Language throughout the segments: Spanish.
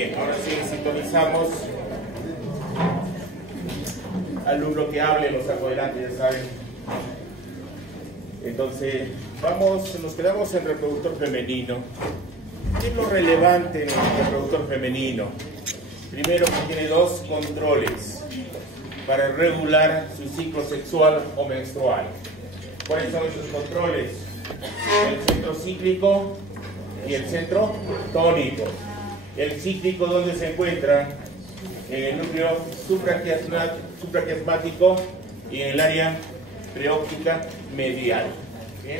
Bien, ahora sí sintonizamos. Alumno que hable, lo saco adelante, ya saben. Entonces, nos quedamos en reproductor femenino. ¿Qué es lo relevante en el reproductor femenino? Primero, que tiene dos controles para regular su ciclo sexual o menstrual. ¿Cuáles son esos controles? El centro cíclico y el centro tónico. El cíclico, ¿dónde se encuentra? En el núcleo supraquiasmático y en el área preóptica medial. ¿Bien?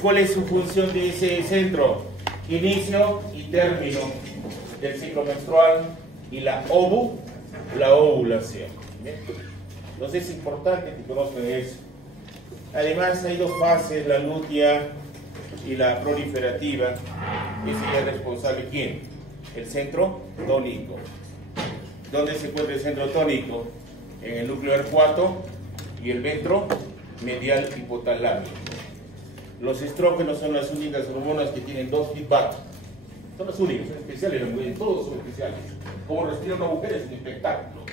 ¿Cuál es su función de ese centro? Inicio y término del ciclo menstrual y la ovulación. ¿Bien? Entonces es importante que conozcan eso. Además hay dos fases, la lútea y la proliferativa, que sería responsable ¿quién? El centro tónico. ¿Dónde se encuentra el centro tónico? En el núcleo arcuato y el ventro medial hipotalámico. Los estrógenos son las únicas hormonas que tienen dos feedback. Son las únicas, son especiales, las mujeres, todos son especiales. Como respira una mujer es un espectáculo.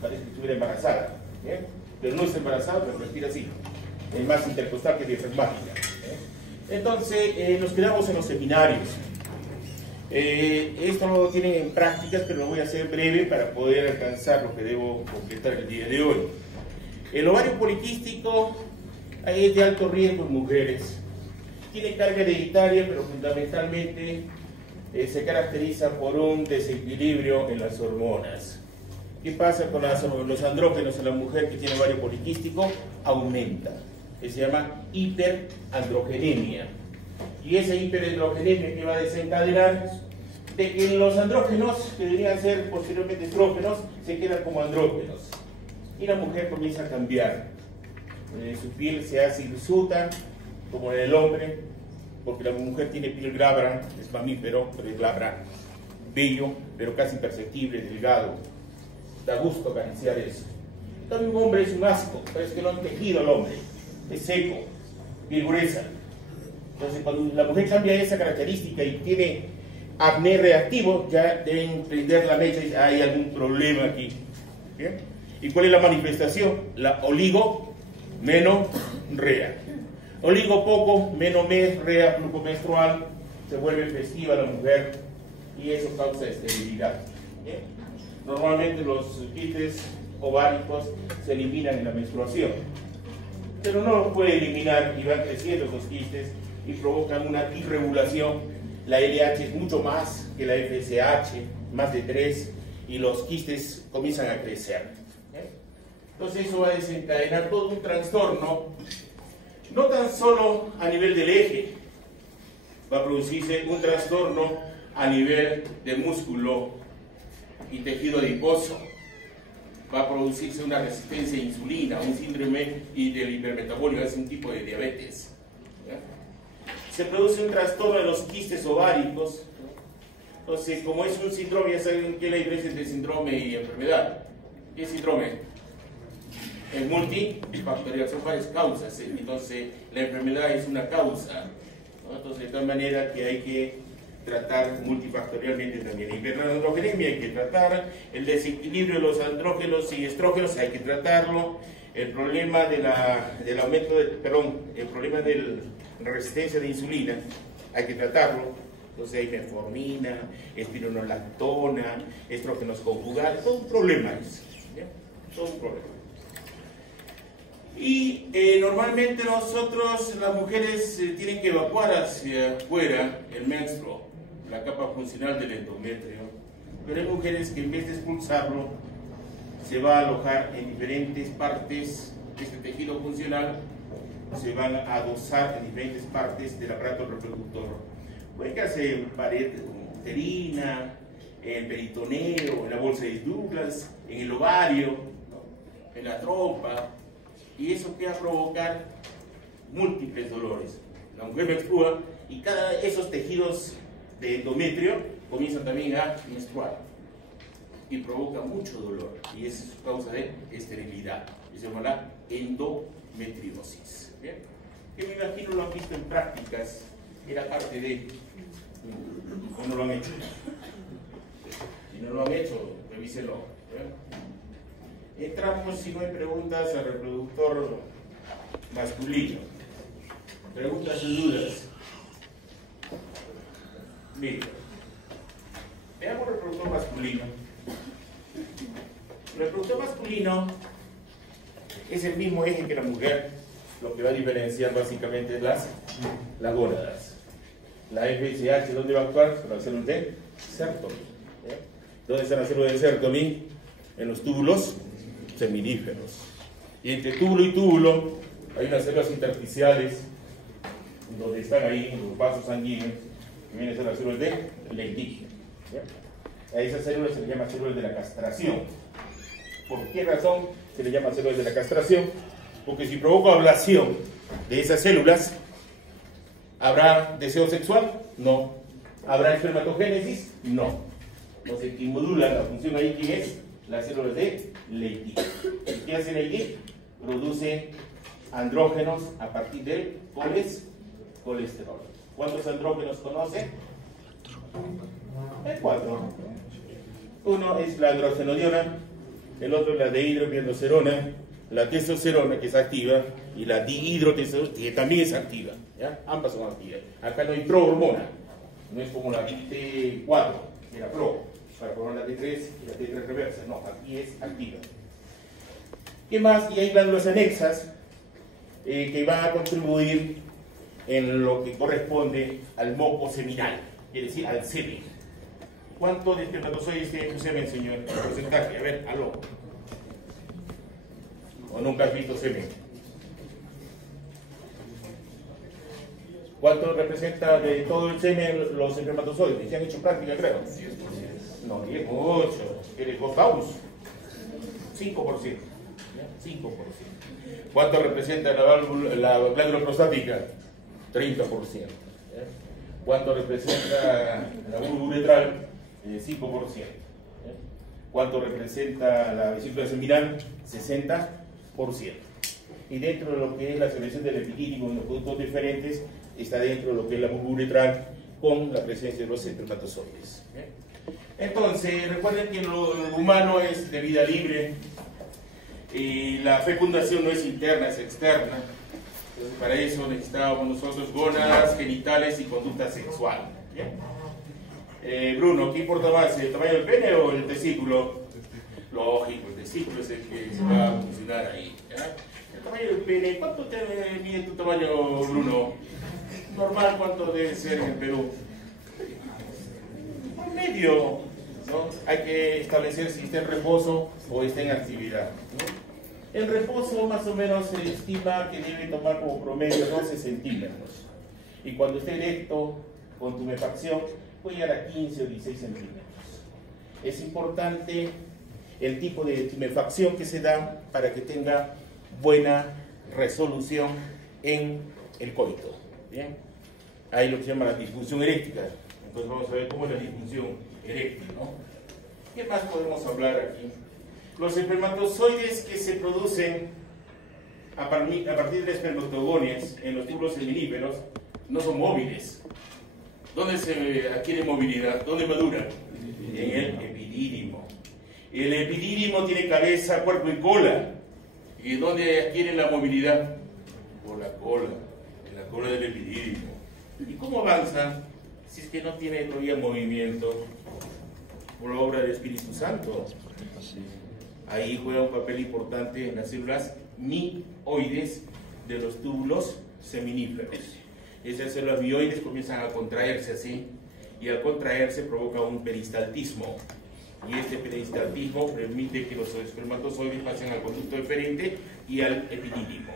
Parece que estuviera embarazada. ¿Bien? Pero no es embarazada, pero respira así. Es más intercostal que diafragmática. Entonces, nos quedamos en los seminarios. Esto no lo tienen en prácticas, pero lo voy a hacer breve para poder alcanzar lo que debo completar el día de hoy. El ovario poliquístico es de alto riesgo en mujeres. Tiene carga hereditaria, pero fundamentalmente se caracteriza por un desequilibrio en las hormonas. ¿Qué pasa con los andrógenos en la mujer que tiene ovario poliquístico? Aumenta, que se llama hiperandrogenemia. Y esa hiperandrogenemia que va a desencadenar de que los andrógenos, que deberían ser posteriormente estrógenos, se quedan como andrógenos. Y la mujer comienza a cambiar. Su piel se hace hirsuta, como en el hombre, porque la mujer tiene piel glabra, es mamífero, pero es glabra, bello, pero casi imperceptible, delgado. Da gusto acariciar eso. También un hombre es un asco, pero es que lo han tejido al hombre. Es seco, piel gruesa. Entonces, cuando la mujer cambia esa característica y tiene acné reactivo, ya deben prender la mecha y hay algún problema aquí. ¿Bien? ¿Y cuál es la manifestación? La oligomenorrea. Oligo poco, menorrea, flujo menstrual, se vuelve festiva la mujer y eso causa esterilidad. ¿Bien? Normalmente los quistes ováricos se eliminan en la menstruación, pero no los puede eliminar y van creciendo esos quistes y provocan una irregulación. La LH es mucho más que la FSH, más de 3, y los quistes comienzan a crecer. Entonces eso va a desencadenar todo un trastorno, no tan solo a nivel del eje, va a producirse un trastorno a nivel de músculo y tejido adiposo, va a producirse una resistencia a insulina, un síndrome del hipermetabólico, es un tipo de diabetes. Se produce un trastorno de los quistes ováricos. Entonces, como es un síndrome, ya saben qué es la diferencia entre síndrome y enfermedad. ¿Qué es síndrome? Es multifactorial, son varias causas. Entonces, la enfermedad es una causa, ¿no? Entonces, de tal manera que hay que tratar multifactorialmente también. La hiperandrogenemia hay que tratar, el desequilibrio de los andrógenos y estrógenos hay que tratarlo, el problema del aumento el problema de la resistencia de insulina hay que tratarlo. Entonces hay metformina, espironolactona, estrógenos conjugales, todo un problema es, ¿ya? Todo un problema. Y normalmente nosotros, las mujeres, tienen que evacuar hacia afuera el menstruo, la capa funcional del endometrio, pero hay mujeres que en vez de expulsarlo, se va a alojar en diferentes partes de este tejido funcional, se van a adosar en diferentes partes del aparato reproductor. Puede quedarse en pared uterina, en el peritoneo, en la bolsa de Douglas, en el ovario, ¿no? En la trompa, y eso puede provocar múltiples dolores. La mujer menstrua y esos tejidos de endometrio comienzan también a menstruar y provoca mucho dolor, y es causa de esterilidad, y se llama endometriosis. ¿Bien? Que me imagino lo han visto en prácticas, era parte de, o no lo han hecho. no lo han hecho, revíselo. Entramos, si no hay preguntas, al reproductor masculino. Preguntas y dudas. Mire, veamos el reproductor masculino. El reproductor masculino es el mismo eje que la mujer, lo que va a diferenciar básicamente es las gónadas. La FSH, ¿dónde va a actuar? Con las células de Sertoli. ¿Dónde están las células de Sertoli? En los túbulos seminíferos. Y entre túbulo y túbulo hay unas células intersticiales donde están ahí los vasos sanguíneos, que vienen a ser las células de Leydig. A esas células se les llama células de la castración. ¿Por qué razón se les llama células de la castración? Porque si provoco ablación de esas células, ¿habrá deseo sexual? No. ¿Habrá espermatogénesis? No. Entonces, quien modula la función ahí, ¿quién es? Las células de Leydig. ¿Qué hace Leydig? Produce andrógenos a partir del colesterol. ¿Cuántos andrógenos conoce? 4. Uno es la androstenodiona, el otro es la dehidroepiandrosterona, la testosterona, que es activa, y la dihidrotestosterona, que también es activa. ¿Ya? Ambas son activas. Acá no hay prohormona, no es como la T4, que era pro, para probar la T3 y la T3 reversa. No, aquí es activa. ¿Qué más? Y hay glándulas anexas que van a contribuir en lo que corresponde al moco seminal, es decir, al semen. ¿Cuánto de espermatozoides tiene tu semen, señor? El porcentaje, a ver, aló. ¿O nunca has visto semen? ¿Cuánto representa de todo el semen los espermatozoides? ¿Ya han hecho práctica, creo? No, 10, 8. ¿Eres Gauss? 5%. 5%. ¿Cuánto representa la glándula prostática? 30%. ¿Cuánto representa la vulva uretral? 5%. ¿Cuánto representa la vesícula seminal? 60%. Y dentro de lo que es la secreción del epidídimo en los productos diferentes, está dentro de lo que es la vulva uretral con la presencia de los espermatozoides. Entonces, recuerden que lo humano es de vida libre y la fecundación no es interna, es externa. Entonces, para eso necesitábamos nosotros gónadas, genitales y conducta sexual. Bruno, ¿qué importa más, el tamaño del pene o el testículo? Lógico, el testículo es el que se va a funcionar ahí. ¿Ya? El tamaño del pene, ¿cuánto mide tu tamaño, Bruno? Normal, ¿cuánto debe ser en el Perú? Por medio, ¿no? Hay que establecer si está en reposo o está en actividad, ¿no? El reposo más o menos se estima que debe tomar como promedio 12 centímetros. Y cuando esté erecto, con tumefacción, puede llegar a 15 o 16 centímetros. Es importante el tipo de tumefacción que se da para que tenga buena resolución en el coito. ¿Bien? Hay lo que se llama disfunción eréctica. Entonces vamos a ver cómo es la disfunción eréctil, ¿no? ¿Qué más podemos hablar aquí? Los espermatozoides que se producen a partir de espermatogonias en los túbulos seminíferos no son móviles. ¿Dónde se adquiere movilidad? ¿Dónde maduran? En el epidídimo. El epidídimo tiene cabeza, cuerpo y cola. ¿Y dónde adquieren la movilidad? Por la cola, en la cola del epidídimo. ¿Y cómo avanzan? Si es que no tiene todavía movimiento, por la obra del Espíritu Santo. Ahí juega un papel importante en las células mioides de los túbulos seminíferos. Esas células mioides comienzan a contraerse así, y al contraerse provoca un peristaltismo. Y este peristaltismo permite que los espermatozoides pasen al conducto deferente y al epidídimo.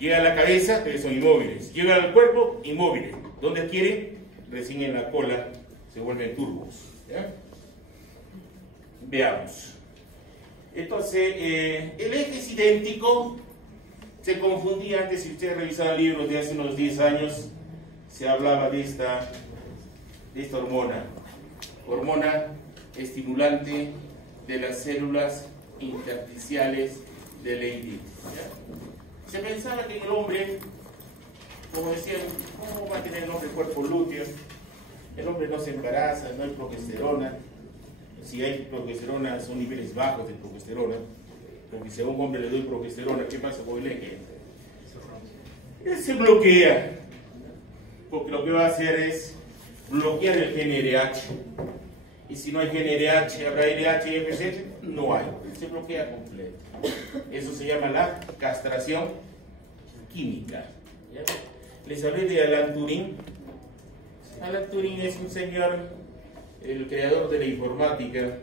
Llega a la cabeza, pero son inmóviles. Llega al cuerpo, inmóviles. ¿Dónde adquiere? Recién en la cola se vuelven turbos. ¿Ya? Veamos. Entonces, el eje es idéntico. Se confundía antes, si ustedes revisaban libros de hace unos 10 años, se hablaba de esta hormona estimulante de las células intersticiales de Leydig. Se pensaba que el hombre, como decían, ¿cómo va a tener el hombre cuerpo lúteo? El hombre no se embaraza, no hay progesterona. si hay progesterona, son niveles bajos de progesterona, porque si a un hombre le doy progesterona, ¿qué pasa con el eje? Él se bloquea, porque lo que va a hacer es bloquear el gen RH. Y si no hay gen RH, ¿habrá RH y FSH? No hay, se bloquea completo. Eso se llama la castración química. ¿Ya? Les hablé de Alan Turing. Alan Turing es un señor, el creador de la informática,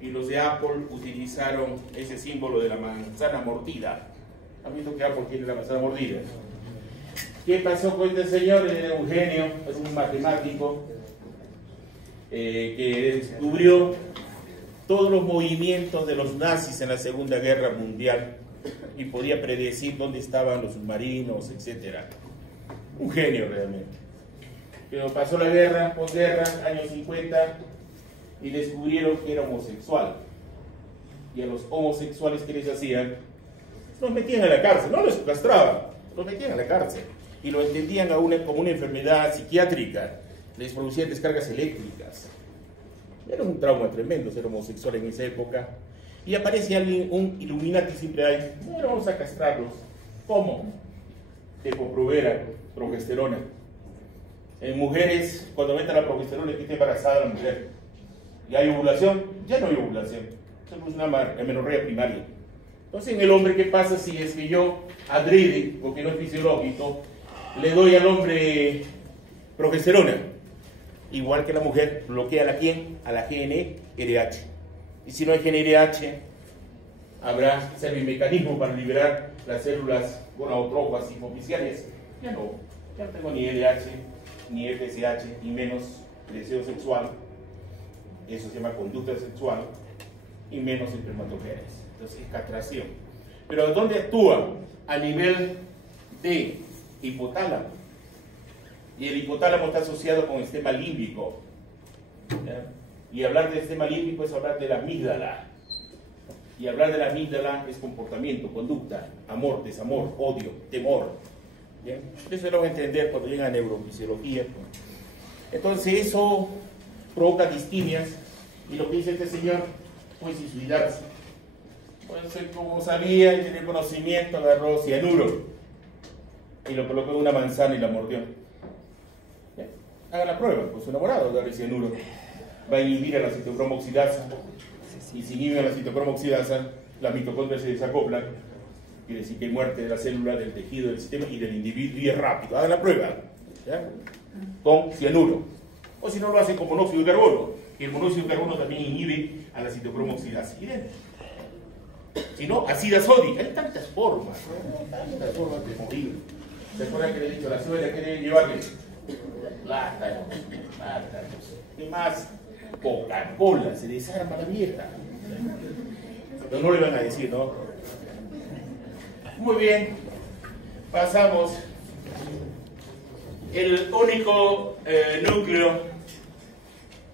y los de Apple utilizaron ese símbolo de la manzana mordida. ¿Han visto que Apple tiene la manzana mordida? ¿Qué pasó con este señor? Él era un genio, es un matemático que descubrió todos los movimientos de los nazis en la Segunda Guerra Mundial y podía predecir dónde estaban los submarinos, etc. Un genio realmente. Pero pasó la guerra, posguerra, años 50, y descubrieron que era homosexual. Y a los homosexuales, ¿qué les hacían? Los metían a la cárcel, no los castraban, los metían a la cárcel. Y lo entendían como una enfermedad psiquiátrica, les producían descargas eléctricas. Era un trauma tremendo ser homosexual en esa época. Y aparece alguien, un Illuminati siempre hay, bueno, vamos a castrarlos. ¿Cómo? Depo-provera, progesterona. En mujeres, cuando meten la progesterona, que está embarazada la mujer. ¿Y hay ovulación? Ya no hay ovulación. Eso es una amenorrea primaria. Entonces, en el hombre, ¿qué pasa si es que yo, adrede, porque no es fisiológico, le doy al hombre progesterona? Igual que la mujer, bloquea a la quién, a la GNRH. Y si no hay GNRH, habrá un mecanismo para liberar las células gonadotrófas hipoficiales. Ya no tengo ni LH, ni FSH, ni menos deseo sexual. Eso se llama conducta sexual, y menos espermatogenes. Entonces es castración. Pero ¿dónde actúa? A nivel de hipotálamo. Y el hipotálamo está asociado con el sistema límbico. ¿Ya? Y hablar del sistema límbico es hablar de la amígdala. Y hablar de la amígdala es comportamiento, conducta, amor, desamor, odio, temor. ¿Bien? Eso lo van a entender cuando llega a neurofisiología. Entonces eso provoca distimias, y lo que dice este señor fue suicidarse. Pues como sabía y tenía conocimiento, agarró cianuro y lo colocó en una manzana y la mordió. ¿Ya? Hagan la prueba, pues su enamorado agarra el cianuro, va a inhibir a la citocromo oxidasa, y si inhibe a la citocromo oxidasa, las mitocondrias se desacoplan, quiere decir que hay muerte de la célula, del tejido, del sistema y del individuo, y es rápido. Hagan la prueba, ¿ya? Con cianuro. O si no, lo hacen con monóxido de carbono, que el monóxido de carbono también inhibe a la citocromo oxidasa. Si no, ácida sódica. Hay tantas formas, ¿no? Tantas formas de morir. ¿Se acuerdan que le he dicho a la suegra que debe llevarle? Plátanos. ¿Qué más? Coca-Cola, se desarma la vieja. Pero no le van a decir, ¿no? Muy bien, pasamos. El único núcleo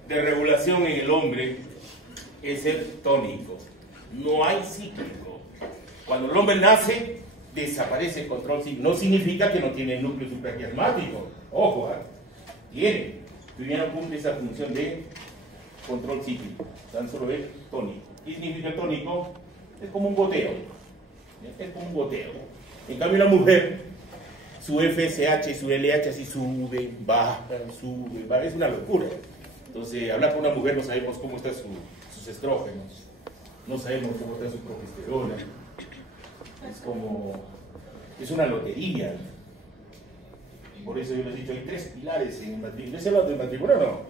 de regulación en el hombre es el tónico. No hay cíclico. Cuando el hombre nace, desaparece el control cíclico. No significa que no tiene núcleo supraquiasmático. Ojo, tiene. Pero ya no cumple esa función de control cíclico. Tan solo es tónico. ¿Qué significa el tónico? Es como un goteo. Es como un goteo. En cambio, la mujer, su FSH y su LH así sube, baja. Es una locura. Entonces, hablar con una mujer no sabemos cómo están sus estrógenos. No sabemos cómo está su progesterona. Es una lotería. Por eso yo les he dicho, hay 3 pilares en el matrimonio. ¿No se habla del matrimonio o no?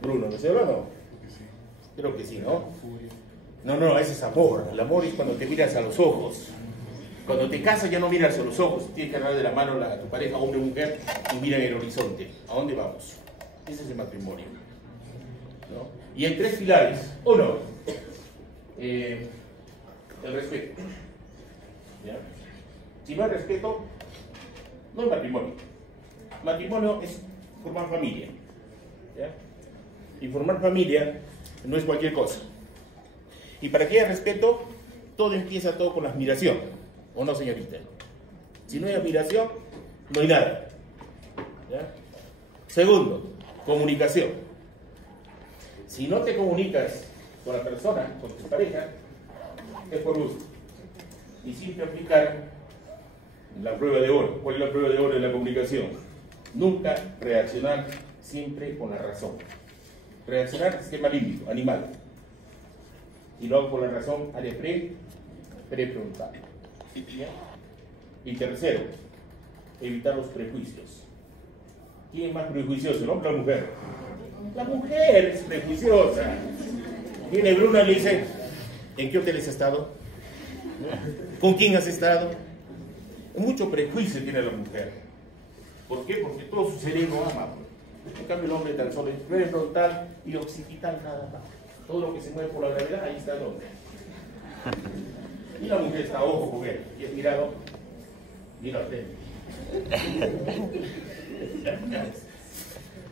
Bruno, ¿no se habla o no? Creo que sí, ¿no? No, ese es amor. El amor es cuando te miras a los ojos. Cuando te casas ya no miras a los ojos. Tienes que agarrar de la mano a tu pareja, hombre o mujer, y mira en el horizonte. ¿A dónde vamos? Ese es el matrimonio, ¿no? Y hay 3 pilares. Uno, el respeto. ¿Ya? Si no hay respeto, no hay matrimonio. Matrimonio es formar familia. ¿Ya? Y formar familia no es cualquier cosa. Y para que haya respeto, todo empieza con la admiración. ¿O no, señorita? Si no hay admiración, no hay nada. ¿Ya? Segundo, comunicación. Si no te comunicas con la persona, con tu pareja, es por gusto. Y siempre aplicar la prueba de oro. ¿Cuál es la prueba de oro de la comunicación? Nunca reaccionar siempre con la razón. Reaccionar es sistema límbico, animal. Y luego con la razón, área prefrontal. Y tercero, evitar los prejuicios. ¿Quién es más prejuicioso, el hombre o la mujer? La mujer es prejuiciosa. Viene Bruno y le dice, ¿en qué hotel has estado? ¿Con quién has estado? Mucho prejuicio tiene la mujer. ¿Por qué? Porque todo su cerebro ama. En cambio el hombre tan solo es prefrontal y occipital nada más. Todo lo que se mueve por la gravedad, ahí está el hombre. Y la mujer está ojo con él. Y es mirado, mira usted.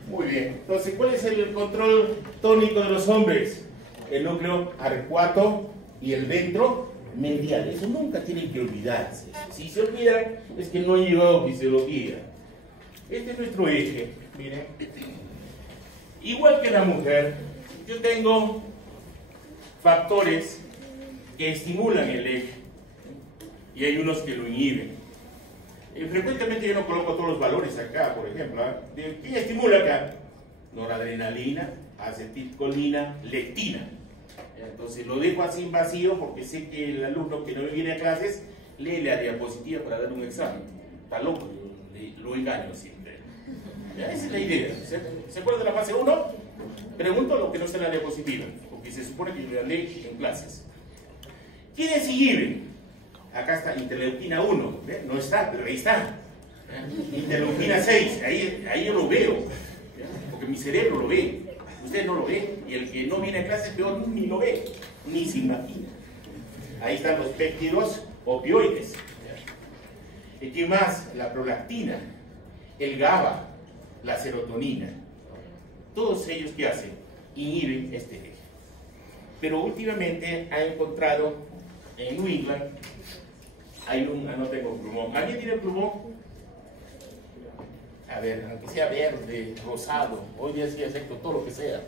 Muy bien. Entonces, ¿cuál es el control tónico de los hombres? El núcleo arcuato y el ventromedial. Eso nunca tienen que olvidarse. Si se olvidan, es que no han llevado fisiología. Este es nuestro eje. Miren. Igual que la mujer, yo tengo factores que estimulan el eje y hay unos que lo inhiben. Frecuentemente yo no coloco todos los valores acá, por ejemplo. ¿Quién estimula acá? Noradrenalina, acetilcolina, lectina. Entonces lo dejo así en vacío porque sé que el alumno que no viene a clases lee la diapositiva para dar un examen. Está loco, lo engaño siempre. ¿Ya? Esa es la idea. ¿Se acuerdan de la fase 1? Pregunto lo que no está en la diapositiva, porque se supone que yo la leí en clases. ¿Quiénes inhiben? Acá está interleuquina 1, ¿ve? No está, pero ahí está. Interleuquina 6, ahí yo lo veo, ¿ya? Porque mi cerebro lo ve, usted no lo ve, y el que no viene a clase peor ni lo ve, ni se imagina. Ahí están los péptidos opioides. ¿Y qué más? La prolactina, el GABA, la serotonina. Todos ellos, ¿qué hacen? Inhiben este eje. Pero últimamente ha encontrado en New England, hay no tengo plumón. ¿Alguien tiene plumón? A ver, aunque sea verde, rosado, hoy día sí acepto todo lo que sea.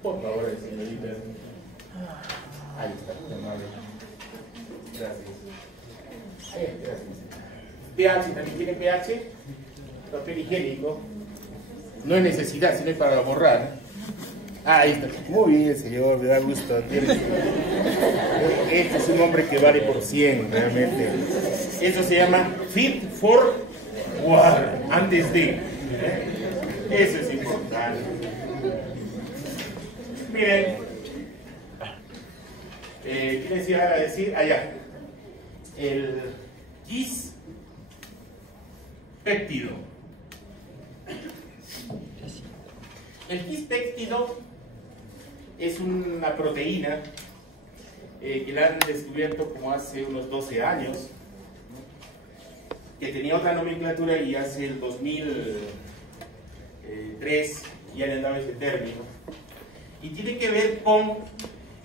Por favor, señorita. Ahí está, muy amable. Gracias. Gracias. pH, ¿también tiene pH? Papel higiénico. No es necesidad, sino es para borrar. Ahí está. Muy bien, señor, me da gusto. Este es un hombre que vale por 100, realmente. Eso se llama fit for war, antes de. Eso es importante. Miren, ¿qué les iba a decir? Allá. El quis péptido. El quis péptido es una proteína que la han descubierto como hace unos 12 años, que tenía otra nomenclatura y hace el 2003 ya le han dado este término, y tiene que ver con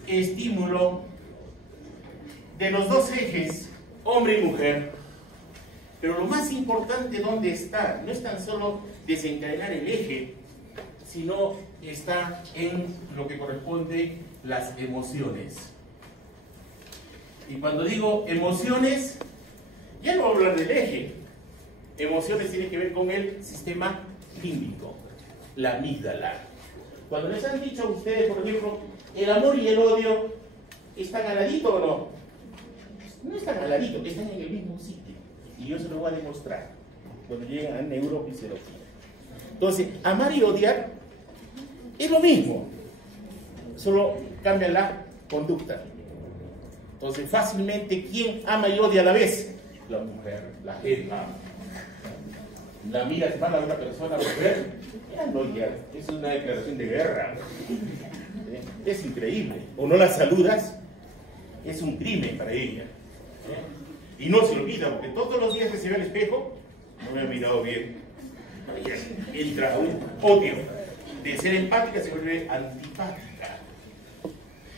estímulo de los dos ejes, hombre y mujer. Pero lo más importante, ¿dónde está? No es tan solo desencadenar el eje, sino está en lo que corresponde las emociones. Y cuando digo emociones, ya no voy a hablar del eje. Emociones tiene que ver con el sistema límbico, la amígdala. Cuando les han dicho a ustedes, por ejemplo, el amor y el odio, ¿están al ladito o no? No están al ladito, están en el mismo sitio. Y yo se lo voy a demostrar cuando lleguen a neurofisiología. Entonces, amar y odiar es lo mismo, solo cambia la conducta. Entonces, fácilmente, ¿quién ama y odia a la vez? La mujer, la jefa. La mira hermana de una persona, mujer, ya no, ya, es una declaración de guerra. Es increíble. O no la saludas, es un crimen para ella. Y no se olvida, porque todos los días que se ve al espejo, no me ha mirado bien. Entra un odio. De ser empática se vuelve antipática.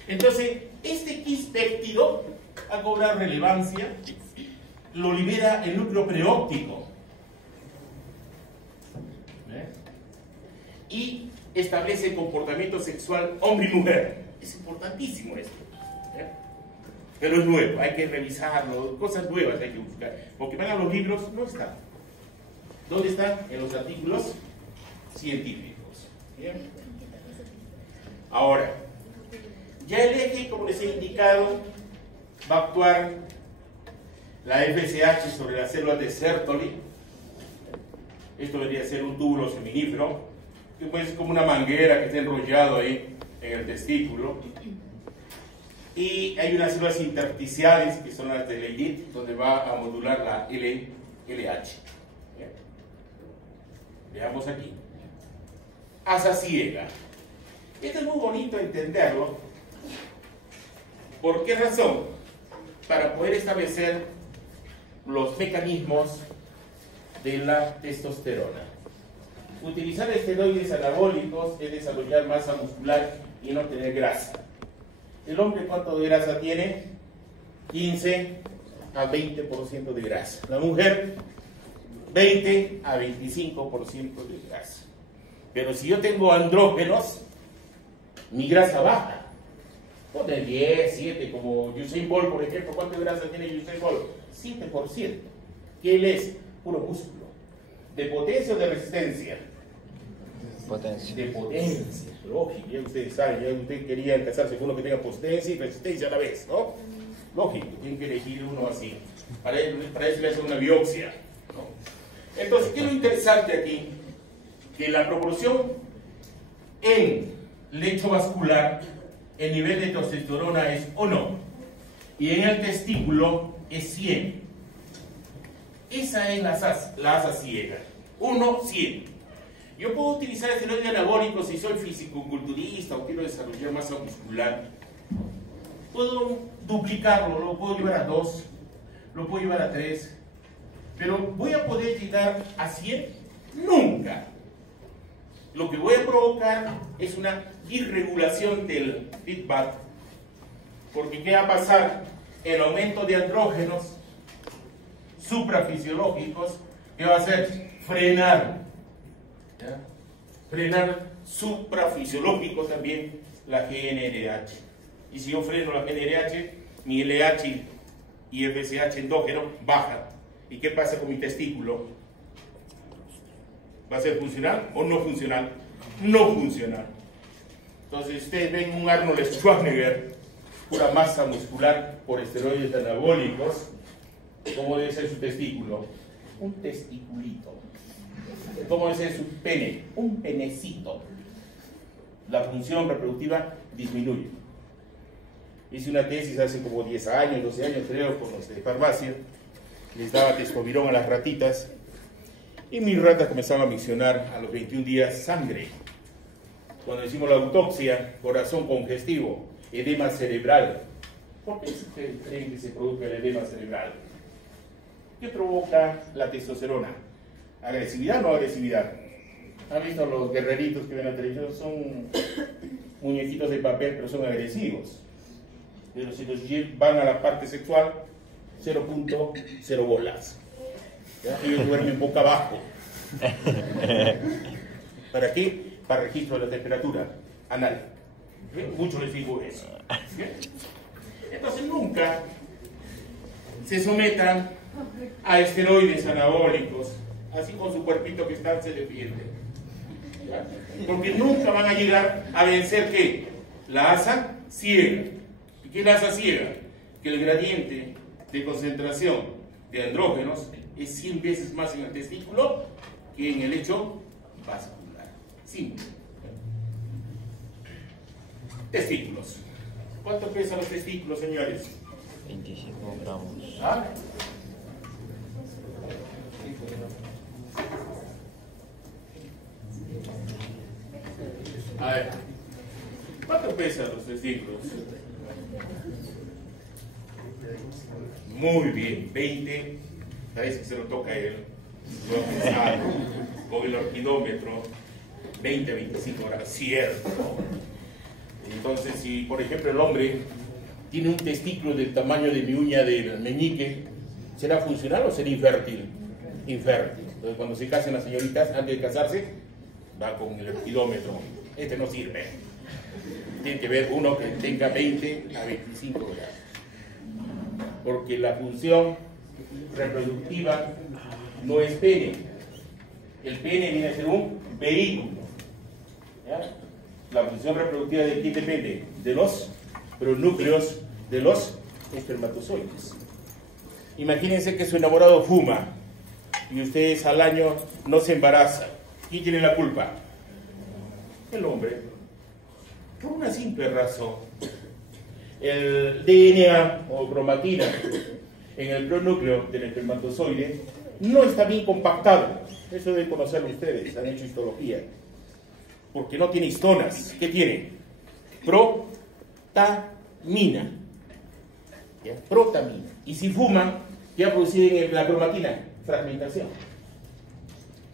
Entonces, este quis péptido ha cobrado relevancia, lo libera el núcleo preóptico. Y establece el comportamiento sexual hombre y mujer. Es importantísimo esto. Pero es nuevo, hay que revisarlo, cosas nuevas hay que buscar. Porque van a los libros, no están. ¿Dónde están? En los artículos científicos. ¿Bien? Ahora, ya el eje, como les he indicado, va a actuar la FSH sobre las células de Sertoli. Esto debería ser un túbulo seminífero, que puede ser como una manguera que está enrollado ahí en el testículo. Y hay unas células intersticiales, que son las de Leydig, donde va a modular la LH. ¿Bien? Veamos aquí. Asa ciega. Esto es muy bonito entenderlo. ¿Por qué razón? Para poder establecer los mecanismos de la testosterona. Utilizar esteroides anabólicos es desarrollar masa muscular y no tener grasa. ¿El hombre cuánto de grasa tiene? 15 a 20% de grasa. La mujer, 20 a 25% de grasa. Pero si yo tengo andrógenos, mi grasa baja. Pone 10, 7, como Usain Bolt, por ejemplo. ¿Cuánto de grasa tiene Usain Bolt? 7%. ¿Qué él es? Puro músculo. ¿De potencia o de resistencia? Potencia. De potencia. Lógico, ya ustedes saben, ya ustedes querían casarse con uno que tenga potencia y resistencia a la vez, ¿no? Lógico, tienen que elegir uno así. Para eso le hacen una biopsia, ¿no? Entonces, ¿qué es lo interesante aquí? Que la proporción en lecho vascular, el nivel de testosterona es 1, y en el testículo es 100. Esa es la asa ciega. 1, 100. Yo puedo utilizar esteroides anabólicos si soy físico-culturista o quiero desarrollar masa muscular. Puedo duplicarlo, lo puedo llevar a 2, lo puedo llevar a 3, pero ¿voy a poder llegar a 100? Nunca. Lo que voy a provocar es una irregulación del feedback, porque ¿qué va a pasar? El aumento de andrógenos suprafisiológicos, ¿qué va a hacer? Frenar. ¿Ya? Frenar suprafisiológico también la GnRH. Y si yo freno la GnRH, mi LH y FSH endógeno bajan. ¿Y qué pasa con mi testículo? ¿Va a ser funcional o no funcional? No funcional. Entonces ustedes ven un Arnold Schwarzenegger, pura masa muscular por esteroides anabólicos. ¿Cómo debe ser su testículo? Un testiculito. ¿Cómo debe ser su pene? Un penecito. La función reproductiva disminuye. Hice una tesis hace como 10 años, 12 años creo, con los de farmacia. Les daba testovirón a las ratitas y mis ratas comenzaban a miccionar a los 21 días sangre. Cuando hicimos la autopsia, corazón congestivo, edema cerebral. ¿Por qué creen que se produce el edema cerebral? ¿Qué provoca la testosterona? ¿Agresividad o no agresividad? ¿Han visto los guerreritos que ven en la televisión? Son muñequitos de papel, pero son agresivos. Pero si los van a la parte sexual, 0.0 bolas. ¿Ya? Ellos duermen boca abajo. ¿Para qué? Para registro de la temperatura anal. ¿Bien? Mucho les digo eso. ¿Bien? Entonces nunca se sometan a esteroides anabólicos, así con su cuerpito que están, se defienden. ¿Ya? Porque nunca van a llegar a vencer ¿qué? La asa ciega. ¿Y qué es la asa ciega? Que el gradiente de concentración de andrógenos es 100 veces más en el testículo que en el lecho vascular. Simple. Testículos. ¿Cuánto pesan los testículos, señores? 25 gramos. ¿Ah? A ver, ¿cuánto pesan los testículos? Muy bien, 20, parece que se lo toca a él, lo ha pensado, con el orquidómetro, 20 a 25 horas, cierto. Entonces, si por ejemplo el hombre tiene un testículo del tamaño de mi uña del meñique, ¿será funcional o será infértil? Infértil. Entonces, cuando se casen las señoritas, antes de casarse, va con el orquidómetro este no sirve. Tiene que ver uno que tenga 20 a 25 grados. Porque la función reproductiva no es pene. El pene viene a ser un vehículo. ¿Ya? La función reproductiva de quién depende? De los pronúcleos de los espermatozoides. Imagínense que su enamorado fuma y ustedes al año no se embarazan. ¿Quién tiene la culpa? El hombre. Por una simple razón. El DNA o cromatina en el pronúcleo del espermatozoide no está bien compactado. Eso deben conocerlo ustedes, han hecho histología. Porque no tiene histonas. ¿Qué tiene? Protamina. ¿Ya? Protamina. Y si fuma, ¿qué ha producido en la cromatina? Fragmentación.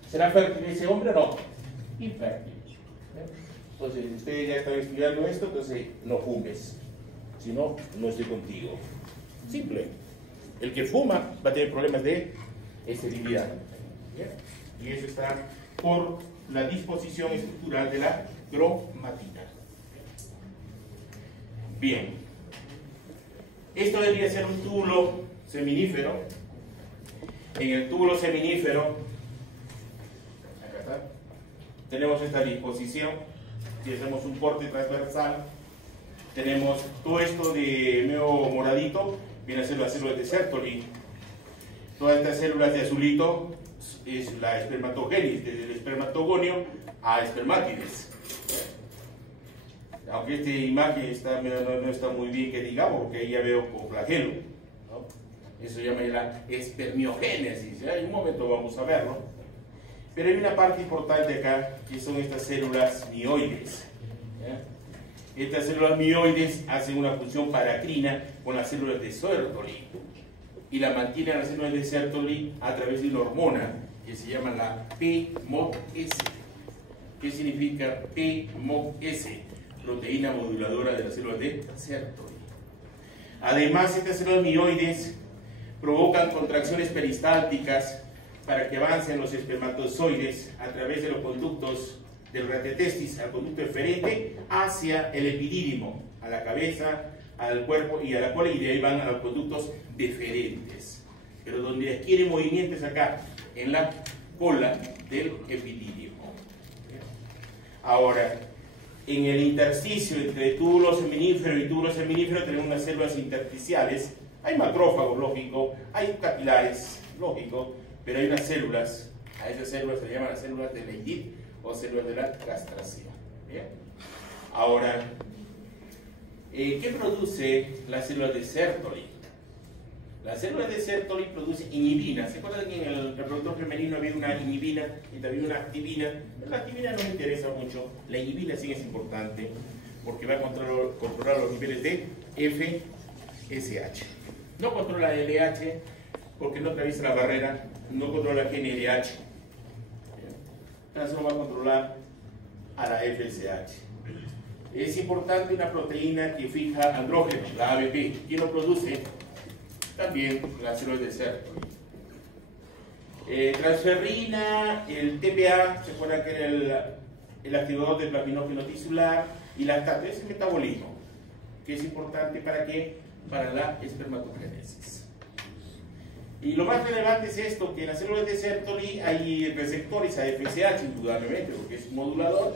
¿Será fértil ese hombre o no? Infértil. Entonces, ustedes ya están estudiando esto, entonces no fumes. Si no, no estoy contigo. Simple. El que fuma va a tener problemas de esterilidad. ¿Ya? Y eso está por la disposición estructural de la cromatina. Bien. Esto debería ser un túbulo seminífero. En el túbulo seminífero, acá está, tenemos esta disposición. Si hacemos un corte transversal, tenemos todo esto de medio moradito, viene a ser las células de Sertoli. Todas estas células de azulito es la espermatogénesis, desde el espermatogonio a espermátides. Aunque esta imagen no está muy bien que digamos, porque ahí ya veo con flagelo, ¿no? Eso se llama la espermiogénesis, ¿ya? En un momento vamos a verlo. Pero hay una parte importante acá, que son estas células mioides. ¿Ya? Estas células mioides hacen una función paracrina con las células de Sertoli y la mantienen las células de Sertoli a través de una hormona que se llama la PMOS. ¿Qué significa PMOS? Proteína moduladora de las células de Sertoli. Además, estas células mioides provocan contracciones peristálticas para que avancen los espermatozoides a través de los conductos del retetestis al conducto eferente hacia el epidídimo, a la cabeza, al cuerpo y a la cola, y de ahí van a los conductos deferentes. Pero donde adquiere movimientos acá, en la cola del epidídimo. Ahora, en el intersticio entre túbulo seminífero y túbulo seminífero tenemos unas células intersticiales. Hay macrófagos, lógico, hay capilares, lógico, pero hay unas células, a esas células se llaman las células de Leydig o células de la castración. ¿Bien? Ahora, ¿qué produce las células de Sertoli? Las células de Sertoli producen inhibina. ¿Se acuerdan que en el reproductor femenino había una inhibina y también una activina? La activina no me interesa mucho, la inhibina sí es importante porque va a controlar los niveles de FSH. No controla el LH porque no atraviesa la barrera, no controla el GNRH. Tan solo va a controlar a la FSH. Es importante una proteína que fija andrógeno, la ABP. ¿Quién lo produce? También las células de Sertoli. Transferrina, el TPA, ¿se acuerdan que era el activador del plasminógeno tisular? Y lactato, es el metabolismo, que es importante ¿para qué? Para la espermatogénesis. Y lo más relevante es esto, que en las células de Sertoli hay receptores a FSH, indudablemente, porque es un modulador,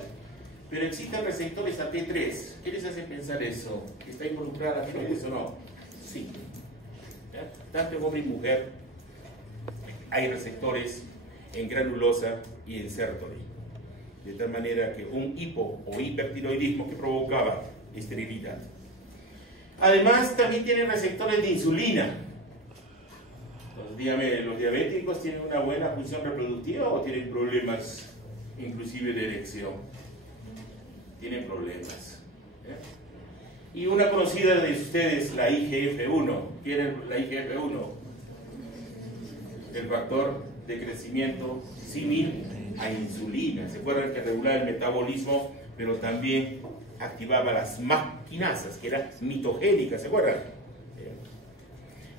pero existen receptores a T3. ¿Qué les hace pensar eso? ¿Está involucrada la genética o no? Sí. ¿Ya? Tanto en hombre y mujer hay receptores en granulosa y en Sertoli. De tal manera que un hipo o hipertiroidismo que provocaba esterilidad. Además, también tienen receptores de insulina. Dígame, ¿los diabéticos tienen una buena función reproductiva o tienen problemas, inclusive de erección? Tienen problemas. ¿Eh? Y una conocida de ustedes, la IGF-1. ¿Quién es la IGF-1? El factor de crecimiento símil a insulina. ¿Se acuerdan que regulaba el metabolismo, pero también activaba las maquinasas, que eran mitogénicas? ¿Se acuerdan?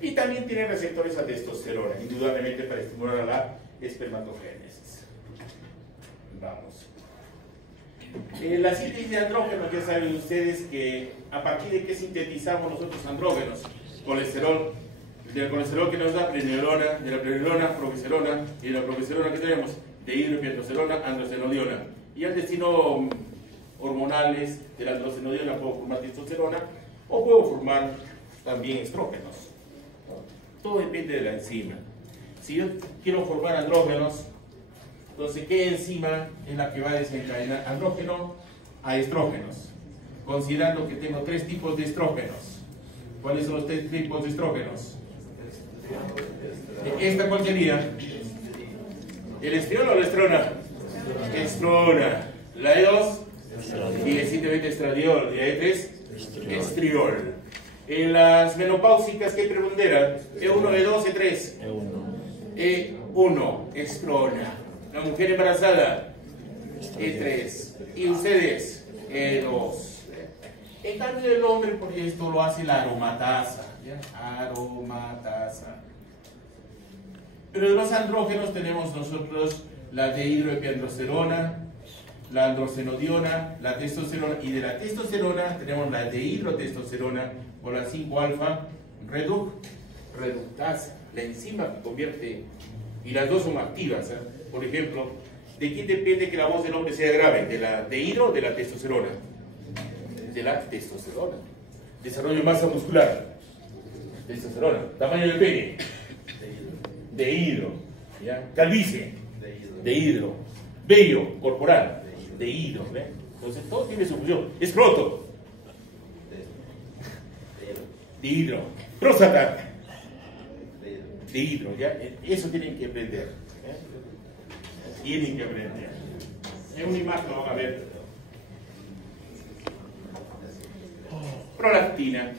Y también tiene receptores a testosterona, indudablemente para estimular a la espermatogénesis. Vamos. La síntesis de andrógenos, ya saben ustedes que a partir de qué sintetizamos nosotros andrógenos, colesterol, del colesterol que nos da preneurona, de la preneurona, progesterona, y de la progesterona que tenemos, dehidroepiandrosterona, androstenodiona. Y al destino hormonales de la androstenodiona puedo formar testosterona o puedo formar también estrógenos. Todo depende de la enzima. Si yo quiero formar andrógenos, entonces, ¿qué enzima es la que va a desencadenar andrógeno a estrógenos? Considerando que tengo 3 tipos de estrógenos. ¿Cuáles son los 3 tipos de estrógenos? ¿Esta cuál sería? ¿El estriol o la estrona? Estrona. La E2, y recientemente estradiol. Y la E3, estriol. En las menopáusicas, ¿qué prepondera? E1, E2, E3. E1, estrona. La mujer embarazada, E3. Y ustedes, E2. En cambio el hombre, porque esto lo hace la aromatasa. ¿Ya? Aromatasa. Pero de los andrógenos tenemos nosotros la dehidroepiandrosterona, la androstenodiona, la testosterona, y de la testosterona tenemos la dehidrotestosterona o la 5-alfa reductasa, la enzima que convierte, y las dos son activas. Por ejemplo, ¿de quién depende que la voz del hombre sea grave? ¿De la dehidro o de la testosterona? De la testosterona. Desarrollo de masa muscular, testosterona. Tamaño del pene, dehidro. ¿Ya? Calvicie, dehidro. Vello corporal, dehidro. ¿Ve? Entonces todo tiene su función. Escroto, dehidro. Próstata, dehidro. ¿Ya? Eso tienen que aprender. Tienen que aprender. En una imagen lo van a ver. Prolactina,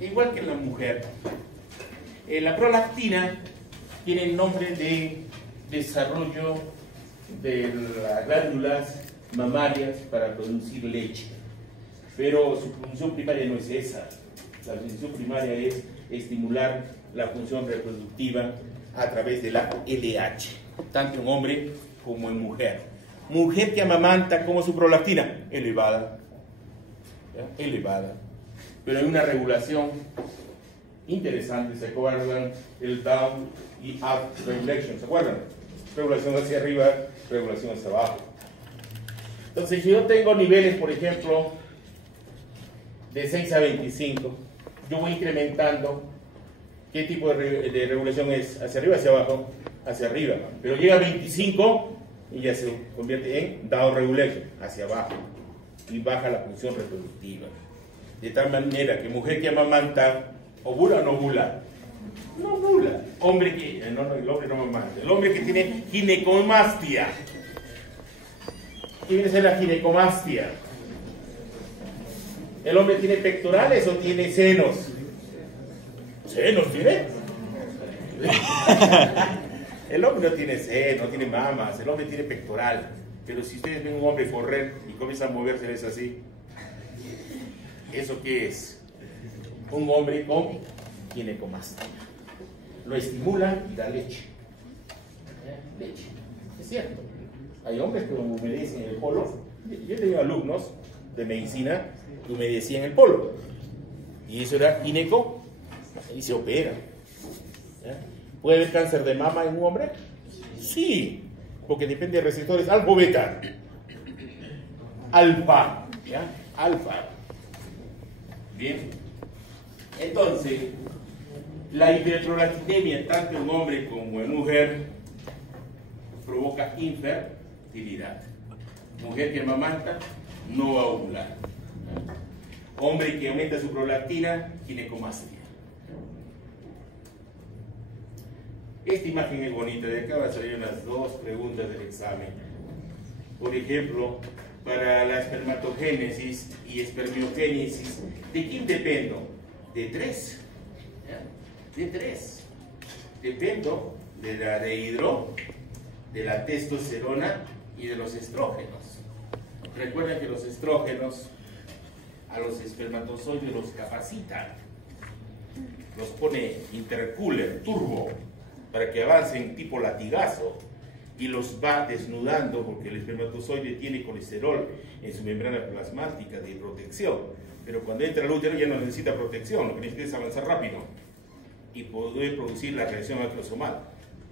igual que en la mujer. La prolactina tiene el nombre de desarrollo de las glándulas mamarias para producir leche, pero su función primaria no es esa. La función primaria es estimular la función reproductiva a través de la LH, tanto en hombre como en mujer. Mujer que amamanta, como su prolactina, elevada, ¿ya? Elevada, pero hay una regulación interesante. ¿Se acuerdan? El down y up regulation, ¿se acuerdan? Regulación hacia arriba, regulación hacia abajo. Entonces, si yo tengo niveles, por ejemplo, de 6 a 25, yo voy incrementando. ¿Qué tipo de regulación es? ¿Hacia arriba, hacia abajo? Hacia arriba. Pero llega a 25 y ya se convierte en down regulation, hacia abajo. Y baja la función reproductiva. De tal manera que mujer que amamanta, ¿ovula o no ovula? No ovula. Hombre que, el hombre no amamanta. El hombre que tiene ginecomastia. ¿Qué viene a ser la ginecomastia? ¿El hombre tiene pectorales o tiene senos? ¿Senos tiene? El hombre no tiene senos, no tiene mamas, el hombre tiene pectoral. Pero si ustedes ven un hombre correr y comienza a moverse, es así. ¿Eso qué es? Un hombre con ginecomastia. Lo estimula y da leche. Leche. Es cierto. Hay hombres que humedecen el polo. Yo he tenido alumnos de medicina que humedecían el polo. Y eso era gineco y se opera. ¿Puede haber cáncer de mama en un hombre? Sí, porque depende de receptores alfa o beta. Alfa. ¿Ya? Alfa. Bien. Entonces, la hiperprolactinemia, tanto en hombre como en mujer, provoca infertilidad. Mujer que amamanta no va a ovular. Hombre que aumenta su prolactina, ginecomastia. Esta imagen es bonita. De acá van a salir unas 2 preguntas del examen. Por ejemplo, para la espermatogénesis y espermiogénesis, ¿de quién dependo? De 3. ¿Ya? De 3. Dependo de la dehidro, de la testosterona y de los estrógenos. Recuerden que los estrógenos a los espermatozoides los capacitan, los pone intercooler, turbo, para que avancen tipo latigazo. y los va desnudando porque el espermatozoide tiene colesterol en su membrana plasmática de protección. Pero cuando entra al útero ya no necesita protección, lo que necesita es avanzar rápido y poder producir la reacción acrosomal.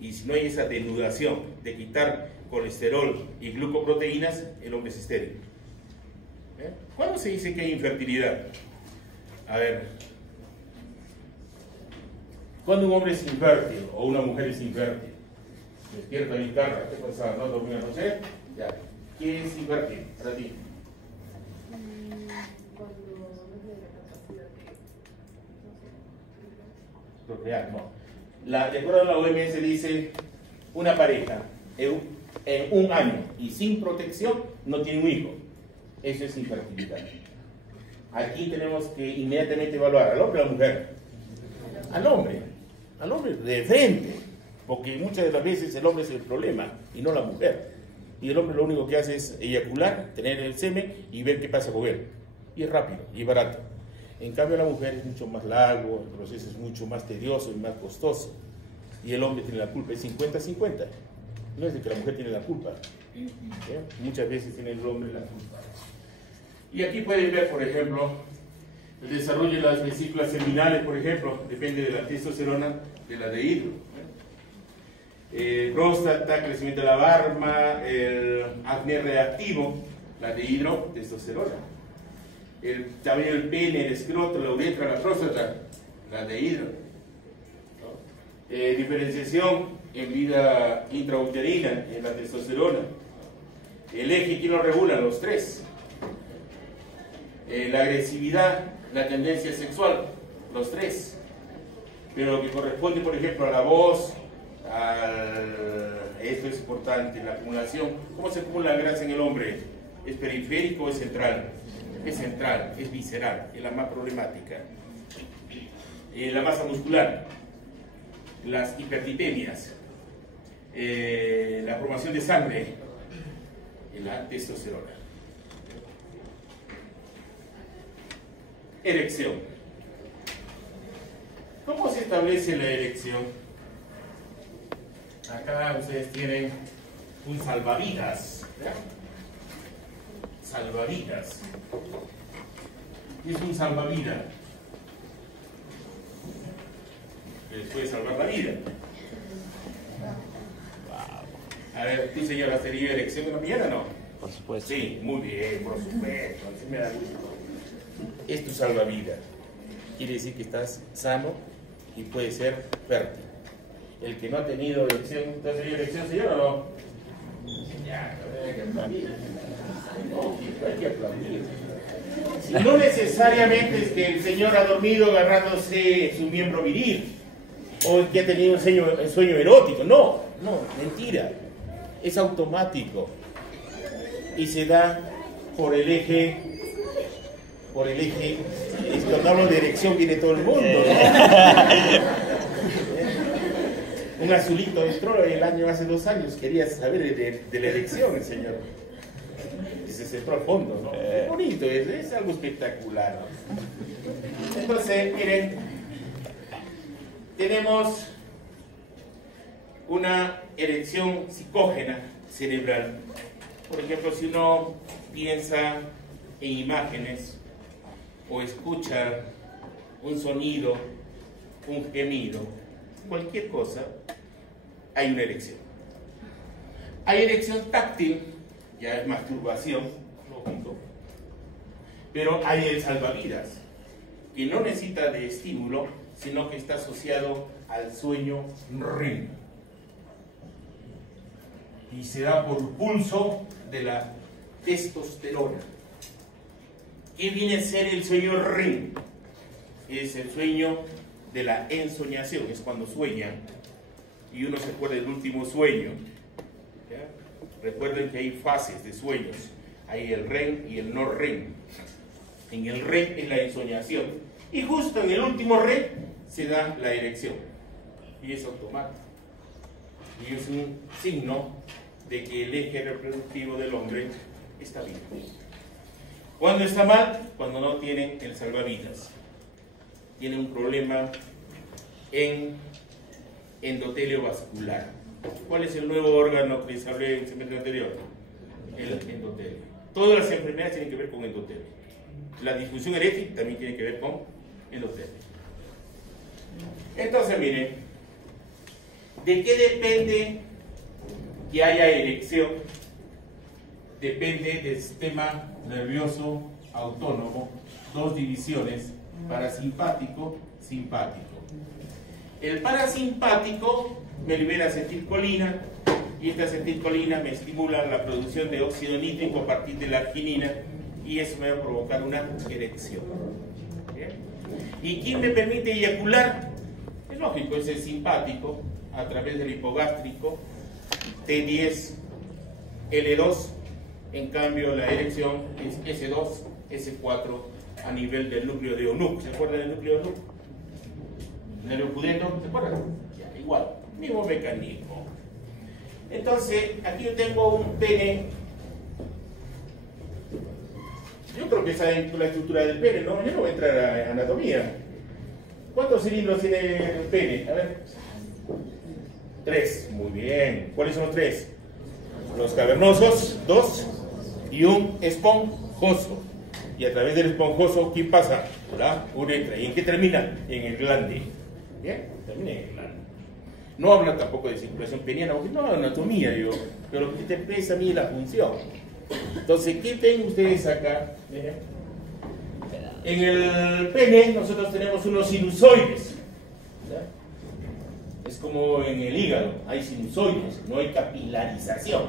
Y si no hay esa denudación de quitar colesterol y glucoproteínas, el hombre es estéril. ¿Cuándo se dice que hay infertilidad? A ver, ¿cuándo un hombre es infértil o una mujer es infértil? Despierta mi carra, ¿qué pasa? ¿No dormí anoche? Ya. ¿Qué es infértil para ti? Cuando no tiene la capacidad de Procrear, no. De acuerdo a la OMS dice, una pareja en un año y sin protección no tiene un hijo. Eso es infertilidad. Aquí tenemos que inmediatamente evaluar al hombre o a la mujer. Al hombre de frente, porque muchas de las veces el hombre es el problema y no la mujer. Y el hombre lo único que hace es eyacular, tener el semen y ver qué pasa con él. Y es rápido y es barato. En cambio la mujer es mucho más largo, el proceso es mucho más tedioso y más costoso. Y el hombre tiene la culpa, es 50-50. No es de que la mujer tiene la culpa. Muchas veces tiene el hombre la culpa. Y aquí pueden ver, por ejemplo, el desarrollo de las vesículas seminales, por ejemplo, depende de la testosterona, de la de hidro. Próstata, crecimiento de la barba, el acné reactivo, la de hidro, testosterona. El tamaño del pene, el escroto, la uretra, la próstata, la de hidro. Diferenciación en vida intrauterina, en la testosterona. El eje, ¿quién lo regula? Los tres. La agresividad, la tendencia sexual, los tres. Pero lo que corresponde, por ejemplo, a la voz, esto es importante, la acumulación. ¿Cómo se acumula la grasa en el hombre? ¿Es periférico o es central? Es central, es visceral, es la más problemática. La masa muscular, las hiperlipemias, la formación de sangre, la testosterona. Erección. ¿Cómo se establece la erección? Acá ustedes tienen un salvavidas. ¿Ya? Salvavidas. ¿Qué es un salvavidas? Les puede salvar la vida. A ver, ¿tú, señora, has tenido erección en la mañana o no? Por supuesto. Sí, muy bien, por supuesto. Así me da gusto. Es tu salvavidas. Quiere decir que estás sano y puede ser fértil. El que no ha tenido erección, ¿tú has tenido erección, señor, o no? Ya, hay que aplaudir. No, hay que aplaudir. Y no necesariamente es que el señor ha dormido agarrándose su miembro viril o que ha tenido un sueño erótico. No, mentira. Es automático y se da por el eje. Cuando hablo de erección viene todo el mundo, ¿no? Un azulito entró hace 2 años, quería saber de la erección, el señor. Y se entró al fondo, ¿no? Es bonito, es algo espectacular, ¿no? Entonces, miren, tenemos una erección psicógena cerebral. Por ejemplo, si uno piensa en imágenes o escucha un sonido, un gemido, cualquier cosa, hay una erección. Hay erección táctil, ya es masturbación, lógico, pero hay el salvavidas, que no necesita de estímulo, sino que está asociado al sueño REM. Y se da por pulso de la testosterona. ¿Qué viene a ser el sueño REM? Es el sueño de la ensoñación, es cuando sueñan y uno se acuerda del último sueño. ¿Ya? Recuerden que hay fases de sueños, hay el REM y el no REM. En el REM es la ensoñación y justo en el último REM se da la erección y es automático y es un signo de que el eje reproductivo del hombre está bien. ¿Cuándo está mal? Cuando no tienen el salvavidas. Tiene un problema en endotelio vascular. ¿Cuál es el nuevo órgano que les hablé en el segmento anterior? El endotelio. Todas las enfermedades tienen que ver con endotelio. La disfunción eréctil también tiene que ver con endotelio. Entonces, miren, ¿de qué depende que haya erección? Depende del sistema nervioso autónomo, dos divisiones, parasimpático, simpático. El parasimpático me libera acetilcolina y esta acetilcolina me estimula la producción de óxido nítrico a partir de la arginina y eso me va a provocar una erección. ¿Bien? ¿Y quién me permite eyacular? Es lógico, es el simpático a través del hipogástrico T10, L2. En cambio, la erección es S2, S4 a nivel del núcleo de Onuc. ¿Se acuerdan del núcleo de Onuc? Nervio pudendo, ¿se acuerdan? Ya, igual, mismo mecanismo. Entonces, aquí yo tengo un pene. Yo creo que saben la estructura del pene, ¿no? Yo no voy a entrar a anatomía. ¿Cuántos cilindros tiene el pene? A ver. 3. Muy bien. ¿Cuáles son los 3? Los cavernosos, 2, y un esponjoso. Y a través del esponjoso, ¿quién pasa? La uretra. ¿Y en qué termina? En el glande. ¿Bien? Termina en el glande. No habla tampoco de circulación peniana, porque no, anatomía yo, pero lo que te expresa a mí es la función. Entonces, ¿qué ven ustedes acá? Miren. En el pene nosotros tenemos unos sinusoides. ¿Ya? Es como en el hígado, hay sinusoides, no hay capilarización.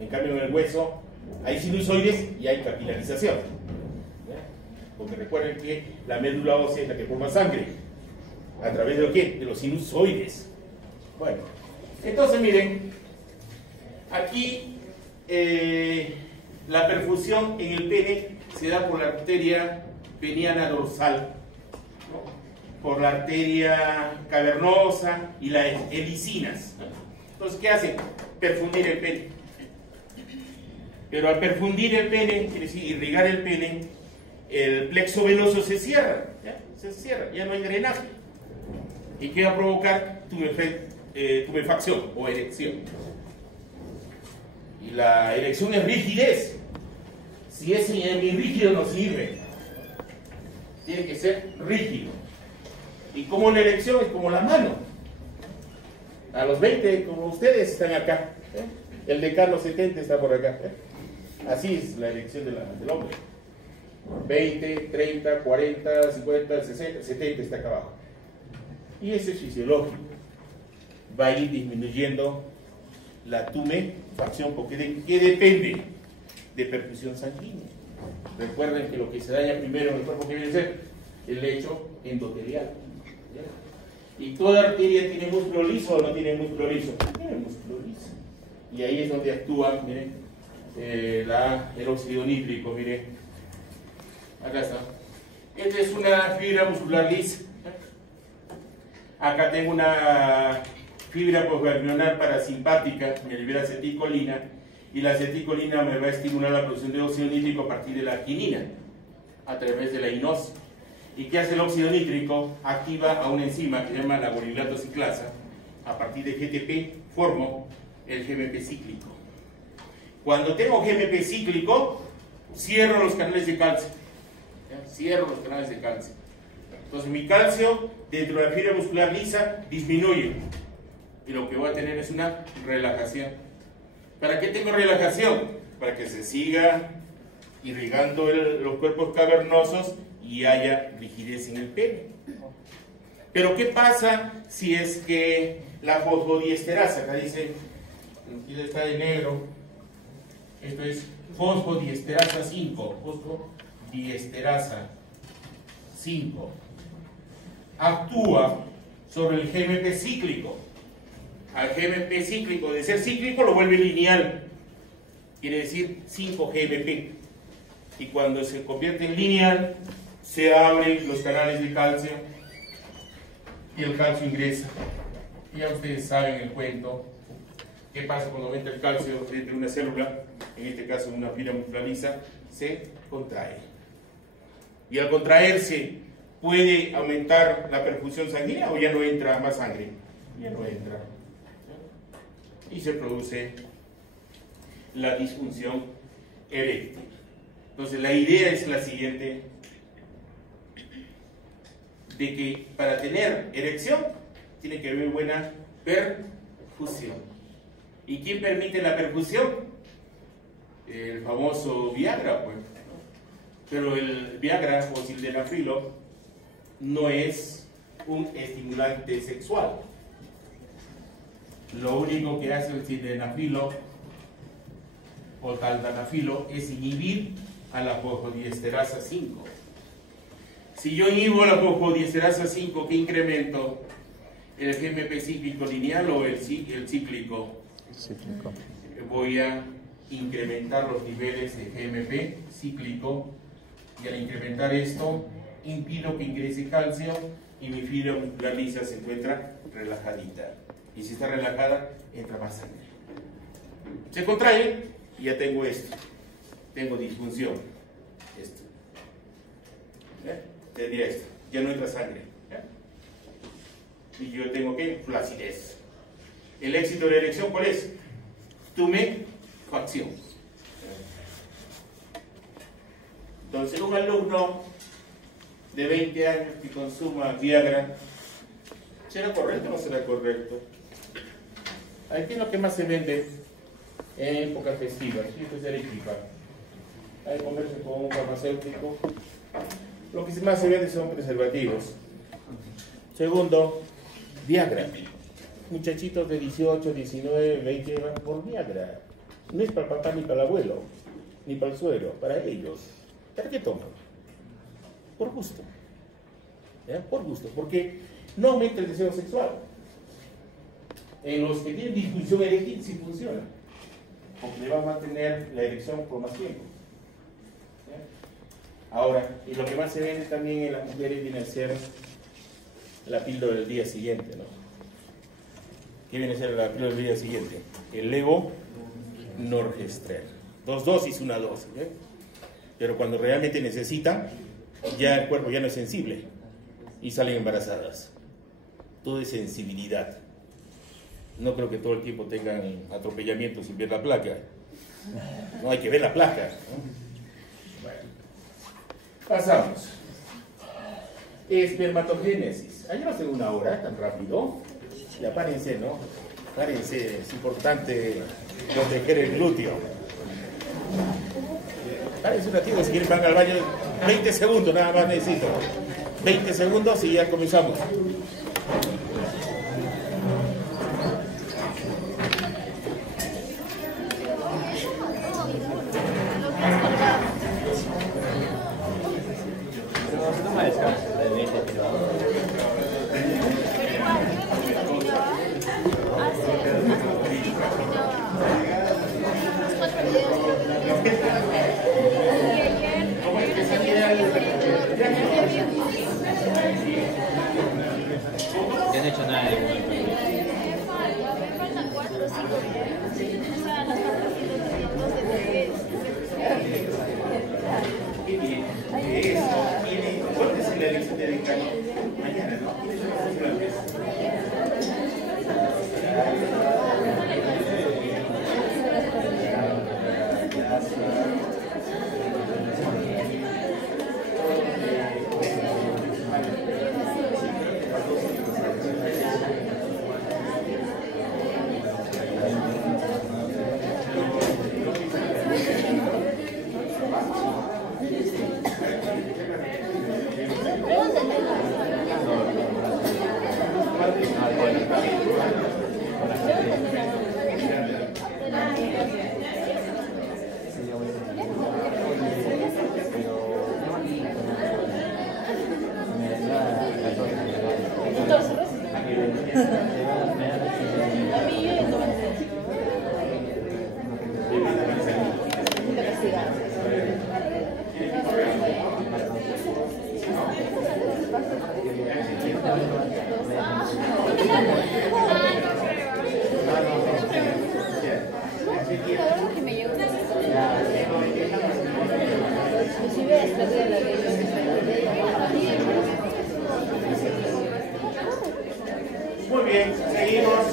En cambio en el hueso hay sinusoides y hay capilarización. Porque recuerden que la médula ósea es la que forma sangre. ¿A través de lo qué? De los sinusoides. Bueno, entonces miren, aquí la perfusión en el pene se da por la arteria peniana dorsal, ¿no? Por la arteria cavernosa y las helicinas. Entonces, ¿qué hace? Perfundir el pene. Pero al perfundir el pene, quiere decir irrigar el pene, el plexo venoso se cierra, ¿ya? Se cierra, ya no hay drenaje. ¿Y qué va a provocar? Tumefacción o erección. Y la erección es rigidez. Si es semirrígido no sirve. Tiene que ser rígido. Y como la erección es como la mano. A los 20, como ustedes, están acá. El decano 70 está por acá. Así es la erección del hombre. 20, 30, 40, 50, 60, 70 está acá abajo. Y eso es fisiológico. Va a ir disminuyendo la tumefacción, porque ¿de qué depende? De perfusión sanguínea. Recuerden que lo que se daña primero en el cuerpo, que viene a ser el lecho endotelial. ¿Ya? ¿Y toda arteria tiene músculo liso o no tiene músculo liso? Tiene músculo liso. Y ahí es donde actúa, miren, el óxido nítrico, miren. Acá está. Esta es una fibra muscular lisa. Acá tengo una fibra posganglionar parasimpática, me libera acetilcolina, y la acetilcolina me va a estimular la producción de óxido nítrico a partir de la quinina, a través de la inosa. ¿Y qué hace el óxido nítrico? Activa a una enzima que se llama la gorilato ciclasa. A partir de GTP formo el GMP cíclico. Cuando tengo GMP cíclico, cierro los canales de calcio. ¿Ya? Cierro los canales de calcio. Entonces mi calcio dentro de la fibra muscular lisa disminuye. Y lo que voy a tener es una relajación. ¿Para qué tengo relajación? Para que se siga irrigando los cuerpos cavernosos y haya rigidez en el pene. Pero ¿qué pasa si es que la fosfodiesterasa, acá dice, aquí está de negro, esto es fosfodiesterasa 5, fosfodiesterasa 5, actúa sobre el GMP cíclico. Al GMP cíclico, de ser cíclico, lo vuelve lineal. Quiere decir 5 GMP. Y cuando se convierte en lineal, se abren los canales de calcio y el calcio ingresa. Y ya ustedes saben el cuento. ¿Qué pasa cuando aumenta el calcio dentro de una célula? En este caso, una fibra muscular lisa, se contrae. Y al contraerse, ¿puede aumentar la perfusión sanguínea o ya no entra más sangre? Ya no entra. y se produce la disfunción eréctil. Entonces la idea es la siguiente, de que para tener erección tiene que haber buena perfusión. ¿Y quién permite la perfusión? El famoso Viagra, pues. Pero el Viagra o sildenafilo no es un estimulante sexual. Lo único que hace el sildenafilo o taldanafilo es inhibir a la fosfodiesterasa 5. Si yo inhibo la fosfodiesterasa 5, ¿qué incremento? ¿El GMP cíclico lineal o el cíclico? Cíclico. Voy a incrementar los niveles de GMP cíclico, y al incrementar esto impido que ingrese calcio y mi fibra muscular lisa se encuentra relajadita, y si está relajada entra más sangre, se contrae y ya tengo esto, tengo disfunción, esto, tendría esto, ya no entra sangre, y yo tengo que flacidez. El éxito de la erección, ¿cuál es? Tumefacción. Entonces un alumno de 20 años que consuma Viagra, ¿será correcto o no será correcto? Aquí es lo que más se vende en épocas festivas, y esto es Arequipa. Hay que comerse con un farmacéutico. Lo que más se vende son preservativos. Segundo, Viagra. Muchachitos de 18, 19, 20 van por Viagra. No es para el papá ni para el abuelo, ni para el suegro, para ellos. ¿Para qué toman? Por gusto. ¿Ya? Por gusto, porque no aumenta el deseo sexual. En los que tienen disfunción eréctil sí funciona, porque le va a mantener la erección por más tiempo. ¿Ya? Ahora, y lo que más se vende también en las mujeres viene a ser la píldora del día siguiente, ¿no? ¿Qué viene a ser la píldora del día siguiente? El levonorgestrel. 2 dosis, 1 dosis. ¿Eh? Pero cuando realmente necesitan, ya el cuerpo ya no es sensible y salen embarazadas. Todo es sensibilidad. No creo que todo el tiempo tengan atropellamientos sin ver la placa. No hay que ver la placa, ¿no? Bueno. Pasamos. Espermatogénesis. Ayer hace 1 hora, tan rápido. Ya párense, ¿no? Párense, es importante proteger el glúteo. Párense un ratito, si quieren van al baño. 20 segundos, nada más necesito. 20 segundos y ya comenzamos. Muy bien, seguimos.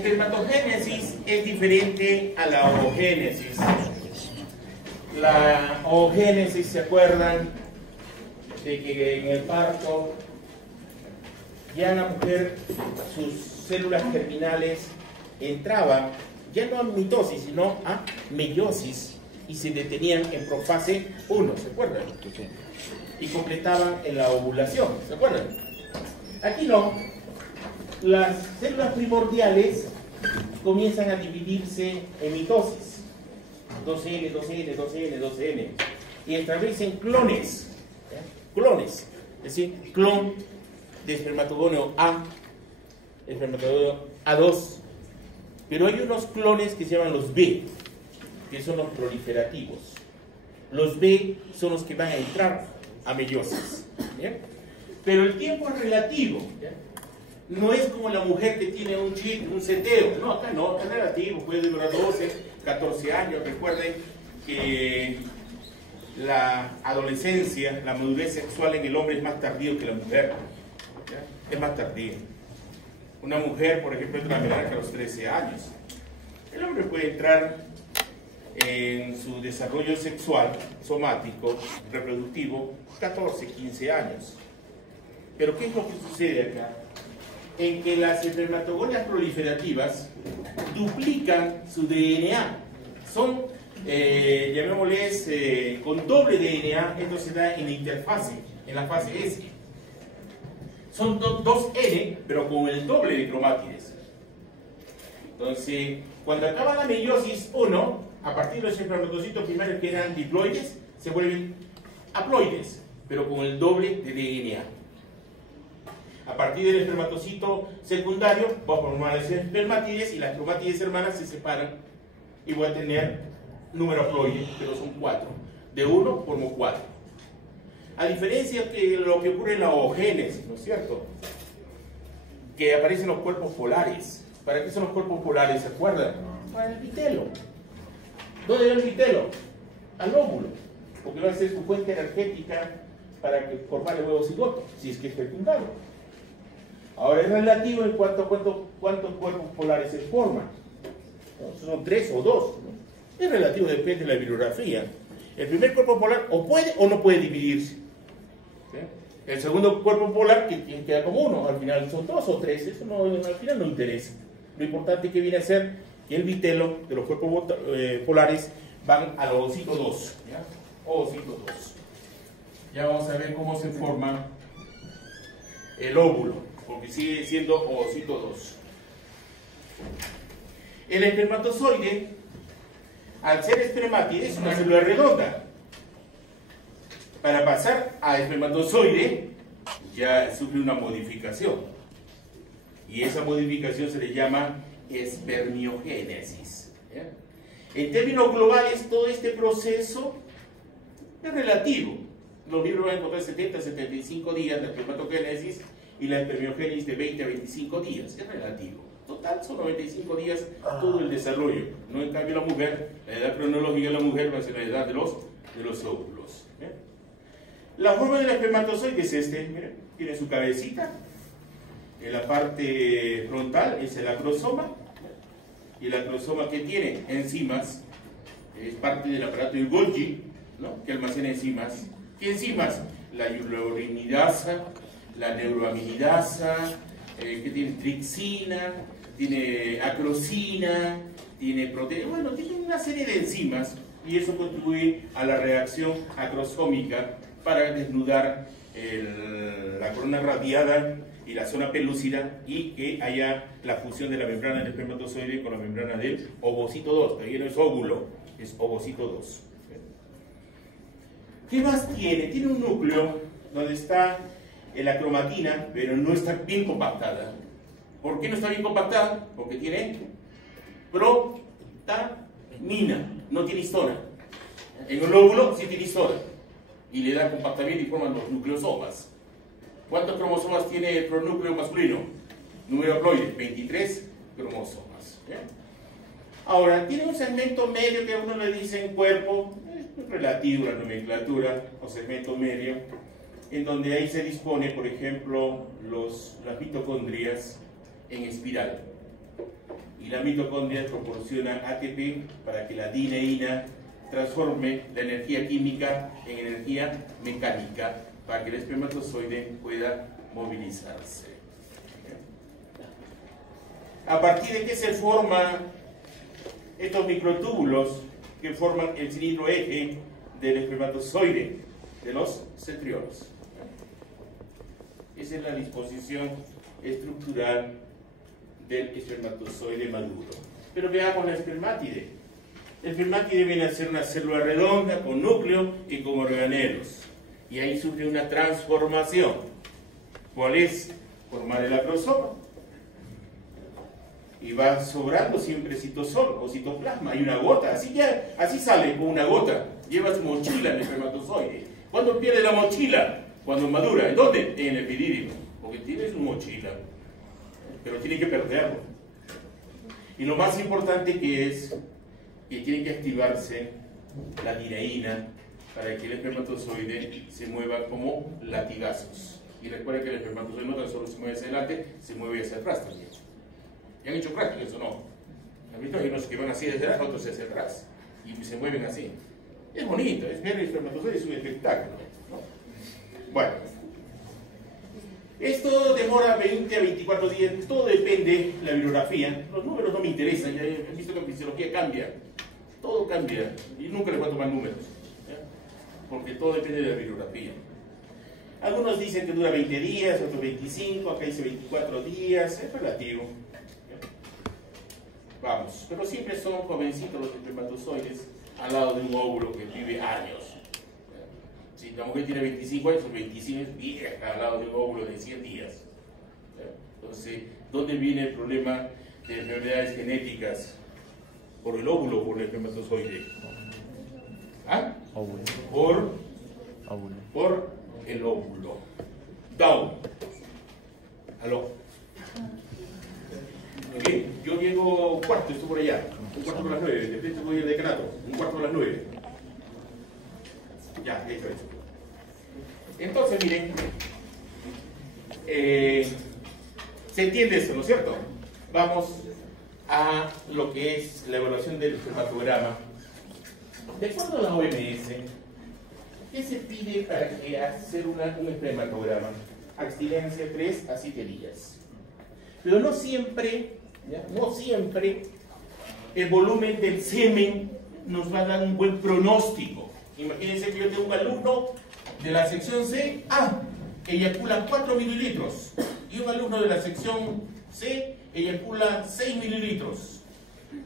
espermatogénesis es diferente a la oogénesis. La oogénesis, ¿se acuerdan? De que en el parto ya la mujer, sus células germinales entraban ya no a mitosis, sino a meiosis y se detenían en profase 1, ¿se acuerdan? Y completaban en la ovulación, ¿se acuerdan? Aquí no. Las células primordiales comienzan a dividirse en mitosis. 2N, 2N, 2N, 2N. Y establecen clones. Clones. Es decir, clon de espermatogóneo A, espermatogóneo A2. Pero hay unos clones que se llaman los B, que son los proliferativos. Los B son los que van a entrar a meiosis. ¿Bien? Pero el tiempo es relativo. ¿Bien? No es como la mujer que tiene un chip, un seteo. No, acá no, es relativo. Puede durar 12, 14 años. Recuerden que la adolescencia, la madurez sexual en el hombre es más tardío que la mujer. ¿Ya? Es más tardío. Una mujer, por ejemplo, entra a menarca a los 13 años. El hombre puede entrar en su desarrollo sexual, somático, reproductivo, 14, 15 años. Pero ¿qué es lo que sucede acá? En que las espermatogonias proliferativas duplican su DNA. Son, llamémosles, con doble DNA, esto se da en la interfase, en la fase S. Son 2N, pero con el doble de cromátides. Entonces, cuando acaba la meiosis 1, a partir de los espermatocitos primarios que eran diploides, se vuelven haploides, pero con el doble de DNA. A partir del espermatocito secundario, va a formar espermátides y las cromátides hermanas se separan y voy a tener número haploide, pero son 4. De 1 formo 4. A diferencia de lo que ocurre en la oogénesis, ¿no es cierto? Que aparecen los cuerpos polares. ¿Para qué son los cuerpos polares? ¿Se acuerdan? Para el vitelo. ¿Dónde va el vitelo? Al óvulo. Porque va a ser su fuente energética para que formar el huevo cigoto, si es que es fecundado. Ahora es relativo en cuanto a cuántos cuerpos polares se forman. ¿No? Son 3 o 2. ¿No? Es relativo, depende de la bibliografía. El primer cuerpo polar o puede o no puede dividirse. ¿Sí? El segundo cuerpo polar que queda como 1. Al final son 2 o 3. Eso no, al final no interesa. Lo importante que viene a ser que el vitelo de los cuerpos polares van al ovocito 2. ¿Ya? Ovocito 2. Ya vamos a ver cómo se forma el óvulo, porque sigue siendo ovocito 2. El espermatozoide, al ser espermátide, es una célula redonda. Para pasar a espermatozoide, ya sufre una modificación. Y esa modificación se le llama espermiogénesis. ¿Ya? En términos globales, todo este proceso es relativo. Los libros van a encontrar 70 a 75 días de espermatogénesis y la espermiogénesis de 20 a 25 días. Es relativo. Total son 95 días todo el desarrollo. No, en cambio la mujer, la edad cronológica de la mujer va a ser la edad de los óvulos. ¿Bien? La forma del espermatozoide es este. Miren, tiene su cabecita. En la parte frontal es el acrosoma. Y el acrosoma que tiene enzimas es parte del aparato de Golgi, ¿no? Que almacena enzimas. ¿Qué enzimas? La urorinidasa, la neuroaminidasa, que tiene trixina, tiene acrosina, tiene proteína, bueno, tiene una serie de enzimas y eso contribuye a la reacción acrosómica para desnudar la corona radiada y la zona pelúcida y que haya la fusión de la membrana del espermatozoide con la membrana del ovocito 2, todavía no es óvulo, es ovocito 2. ¿Qué más tiene? Tiene un núcleo donde está la cromatina, pero no está bien compactada. ¿Por qué no está bien compactada? Porque tiene protamina, no tiene histona. En un óvulo sí tiene histona y le da compactamiento y forman los nucleosomas. ¿Cuántos cromosomas tiene el pronúcleo masculino? Número haploide, 23 cromosomas. ¿Bien? Ahora, tiene un segmento medio que a uno le dicen cuerpo, es relativo a la nomenclatura, o segmento medio, en donde ahí se dispone, por ejemplo, las mitocondrias en espiral. y la mitocondria proporciona ATP para que la dineína transforme la energía química en energía mecánica para que el espermatozoide pueda movilizarse. ¿A partir de qué se forman estos microtúbulos que forman el cilindro eje del espermatozoide, de los centriolos? Esa es la disposición estructural del espermatozoide maduro. Pero veamos la espermátide. El espermátide viene a ser una célula redonda con núcleo y con organelos. Y ahí sufre una transformación. ¿Cuál es? Formar el acrosoma. Y va sobrando siempre citosol o citoplasma. Hay una gota. Así sale con una gota. Lleva su mochila en el espermatozoide. ¿Cuándo pierde la mochila? Cuando madura. ¿En dónde? En el epidídimo. Porque tiene su mochila. Pero tiene que perderlo. Y lo más importante que es que tiene que activarse la dineína para que el espermatozoide se mueva como latigazos. Y recuerda que el espermatozoide no tan solo se mueve hacia adelante, se mueve hacia atrás también. ¿Ya han hecho prácticas o no? ¿Han visto? Hay unos que van así desde atrás, otros hacia atrás. Y se mueven así. Es bonito, es ver el espermatozoide, es un espectáculo, ¿no? Bueno. Esto demora 20 a 24 días, todo depende de la bibliografía. Los números no me interesan, ya he visto que la fisiología cambia. Todo cambia y nunca les voy a tomar números, ¿ya? Porque todo depende de la bibliografía. Algunos dicen que dura 20 días, otros 25, acá dice 24 días, es relativo. ¿Ya? Vamos, pero siempre son jovencitos los espermatozoides al lado de un óvulo que vive años. Si la mujer tiene 25 años, son 25 es vieja al lado de un óvulo de 100 días. Entonces, ¿dónde viene el problema de enfermedades genéticas? ¿Por el óvulo o por el espermatozoide? ¿Ah? Óvulo. Por el óvulo. Down. ¿Aló? Muy bien, yo llego cuarto, estoy por allá. Un cuarto por las 9, de frente voy al decanato. Un cuarto por las 9. Ya, hecho. Entonces, miren, se entiende eso, ¿no es cierto? Vamos a lo que es la evaluación del espermatograma. De acuerdo a la OMS, ¿qué se pide para hacer un espermatograma? Abstinencia 3 a 7 días. Pero no siempre, ¿ya? No siempre el volumen del semen nos va a dar un buen pronóstico. Imagínense que yo tengo un alumno de la sección C, eyacula 4 mililitros, y un alumno de la sección C eyacula 6 mililitros.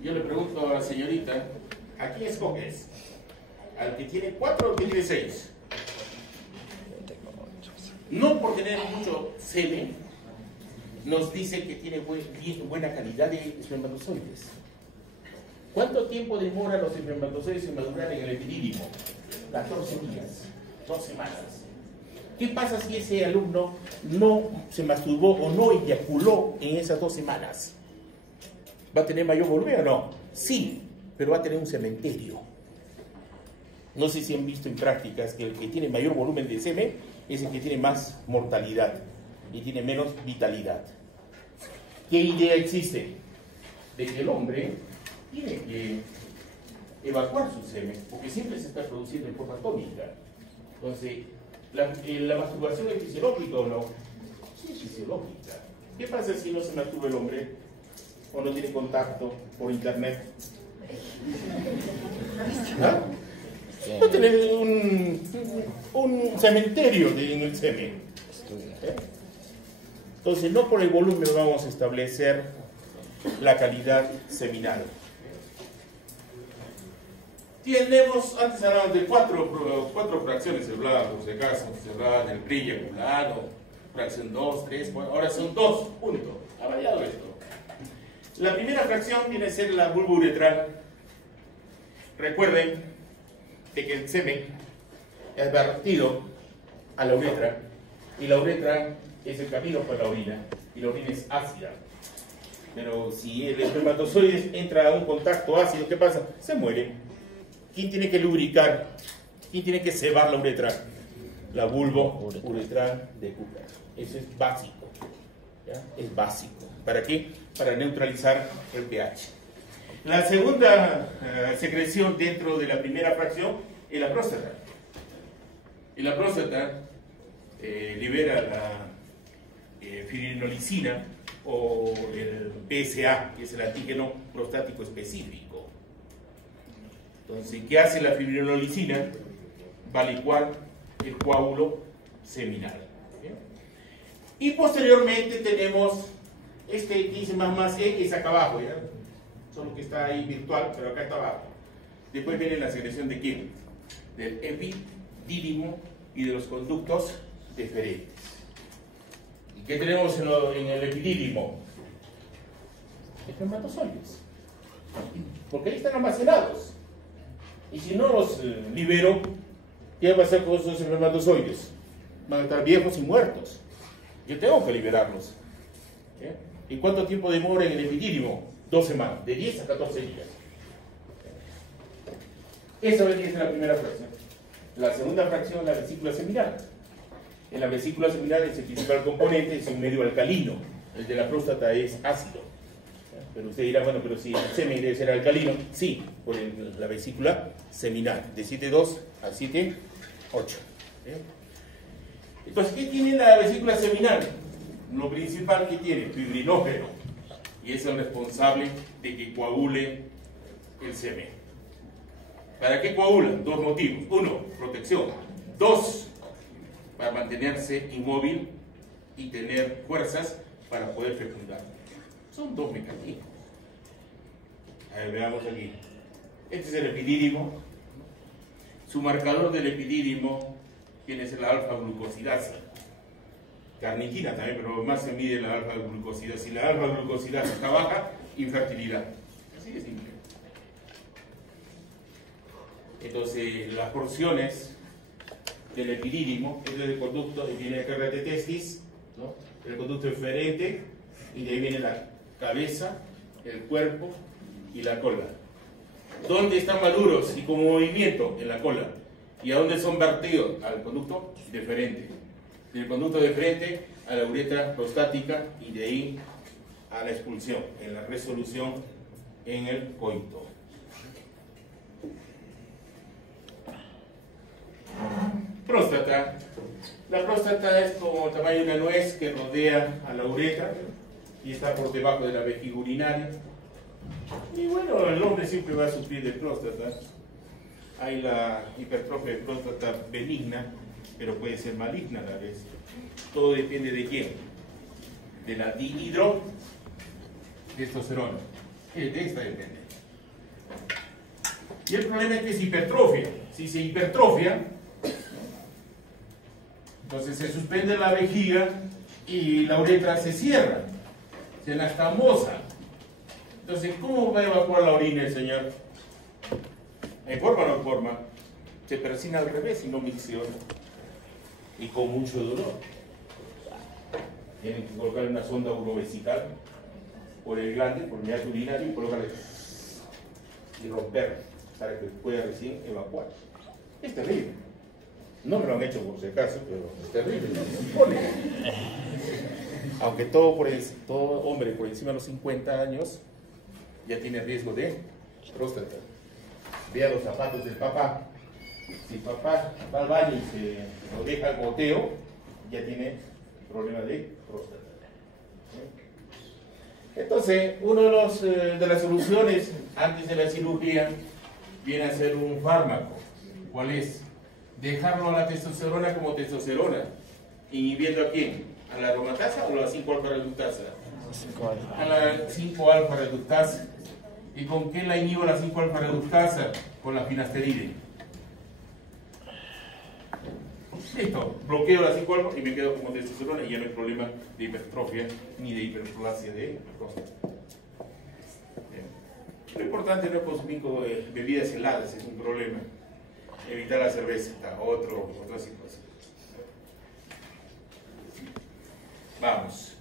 Yo le pregunto a la señorita, ¿a quién escoges? ¿Al que tiene 4 o al que tiene 6? No por tener mucho semen nos dice que tiene buena calidad de espermatozoides. ¿Cuánto tiempo demora los espermatozoides en madurar en el epidídimo? 14 días, 2 semanas. ¿Qué pasa si ese alumno no se masturbó o no eyaculó en esas 2 semanas? ¿Va a tener mayor volumen o no? Sí, pero va a tener un cementerio. No sé si han visto en prácticas que el que tiene mayor volumen de semen es el que tiene más mortalidad y tiene menos vitalidad. ¿Qué idea existe? De que el hombre tiene que evacuar su semen, porque siempre se está produciendo en forma atómica. Entonces, ¿la masturbación es fisiológica o no? Sí, es fisiológica. ¿Qué pasa si no se masturba el hombre o no tiene contacto por internet? ¿Ah? Va a tener un cementerio en el semen. Entonces, no por el volumen vamos a establecer la calidad seminal. Antes hablaban de cuatro fracciones, se hablaba, por si acaso, se hablaba del brillo eyaculado, fracción 2, 3, 4, ahora son 2, punto. Ha variado esto. La primera fracción viene a ser la vulva uretral. Recuerden de que el semen es vertido a la uretra, y la uretra es el camino para la orina, y la orina es ácida. Pero si el espermatozoide entra a un contacto ácido, ¿qué pasa? Se muere. ¿Quién tiene que lubricar? ¿Quién tiene que cebar la uretra? La vulva uretral de Cooper. Eso es básico. ¿ya? Es básico. ¿Para qué? Para neutralizar el pH. La segunda secreción dentro de la primera fracción es la próstata. Y la próstata libera la fibrinolicina o el PSA, que es el antígeno prostático específico. Entonces, ¿qué hace la fibrinolicina? Va a licuar el coágulo seminal. ¿Bien? Y posteriormente tenemos este que dice más E, que es acá abajo, ¿ya? Solo que está ahí virtual, pero acá está abajo. Después viene la secreción de quién? Del epidídimo y de los conductos deferentes. ¿Y qué tenemos en el epidídimo? Espermatozoides. Porque ahí están almacenados. Y si no los libero, ¿qué va a pasar con esos espermatozoides? Van a estar viejos y muertos. Yo tengo que liberarlos. ¿Y cuánto tiempo demora en el epidídimo? 2 semanas, de 10 a 14 días. Esa es la primera fracción. La segunda fracción es la vesícula seminal. En la vesícula seminal el principal componente es un medio alcalino. El de la próstata es ácido. Pero usted dirá, bueno, pero si el semen debe ser alcalino. Sí, por la vesícula seminal, de 7,2 a 7,8. Entonces, ¿qué tiene la vesícula seminal? Lo principal que tiene, fibrinógeno. Y es el responsable de que coagule el semen. ¿Para qué coagulan? 2 motivos. 1, protección. 2, para mantenerse inmóvil y tener fuerzas para poder fecundar. Son 2 mecanismos. A ver, veamos aquí. Este es el epidídimo. Su marcador del epidídimo viene a ser la alfa-glucosidasa. Carnitina también, pero más se mide la alfa-glucosidasa. Si la alfa-glucosidasa está baja, infertilidad. Así de simple. Entonces, las porciones del epidídimo, este es el conducto, y viene acá de testis, ¿no? El conducto deferente, y de ahí viene la cabeza, el cuerpo y la cola. ¿Dónde están maduros y con movimiento? En la cola. ¿Y a dónde son vertidos? Al conducto deferente. Del conducto deferente a la uretra prostática y de ahí a la expulsión, en la resolución en el coito. Próstata. La próstata es como el tamaño de una nuez que rodea a la uretra y está por debajo de la vejiga urinaria. Y bueno, el hombre siempre va a sufrir de próstata. Hay la hipertrofia de próstata benigna, pero puede ser maligna a la vez. Todo depende de quién. De la dihidrotestosterona. De esta depende. Y el problema es que es hipertrofia. Si se hipertrofia, entonces se suspende la vejiga y la uretra se cierra, se anastomosa. Entonces, ¿cómo va a evacuar la orina el señor? ¿En forma o no en forma? Se persina al revés y no micciona. Y con mucho dolor. Tienen que colocar una sonda urovesical por el glande, por el meato urinario, y colocarle y romper para que pueda recién evacuar. Es terrible. No me lo han hecho por si acaso, pero es terrible. Aunque todo hombre por encima de los 50 años ya tiene riesgo de próstata. Vea los zapatos del papá. Si el papá va al baño y se lo deja al goteo, ya tiene problema de próstata. Entonces, una de las soluciones antes de la cirugía viene a ser un fármaco. ¿Cuál es? Dejarlo a la testosterona como testosterona. ¿Inhibiendo a quién? ¿A la aromatasa o a la 5-alfa-reductasa? A la 5-alfa-reductasa. ¿Y con qué la inhibo la 5-alfa-reductasa? Con la finasteride. Listo, bloqueo la 5-alfa y me quedo como testosterona y ya no hay problema de hipertrofia ni de hiperplasia de próstata. Lo importante no es consumir bebidas heladas, es un problema. Evitar la cerveza, otra situación. Vamos.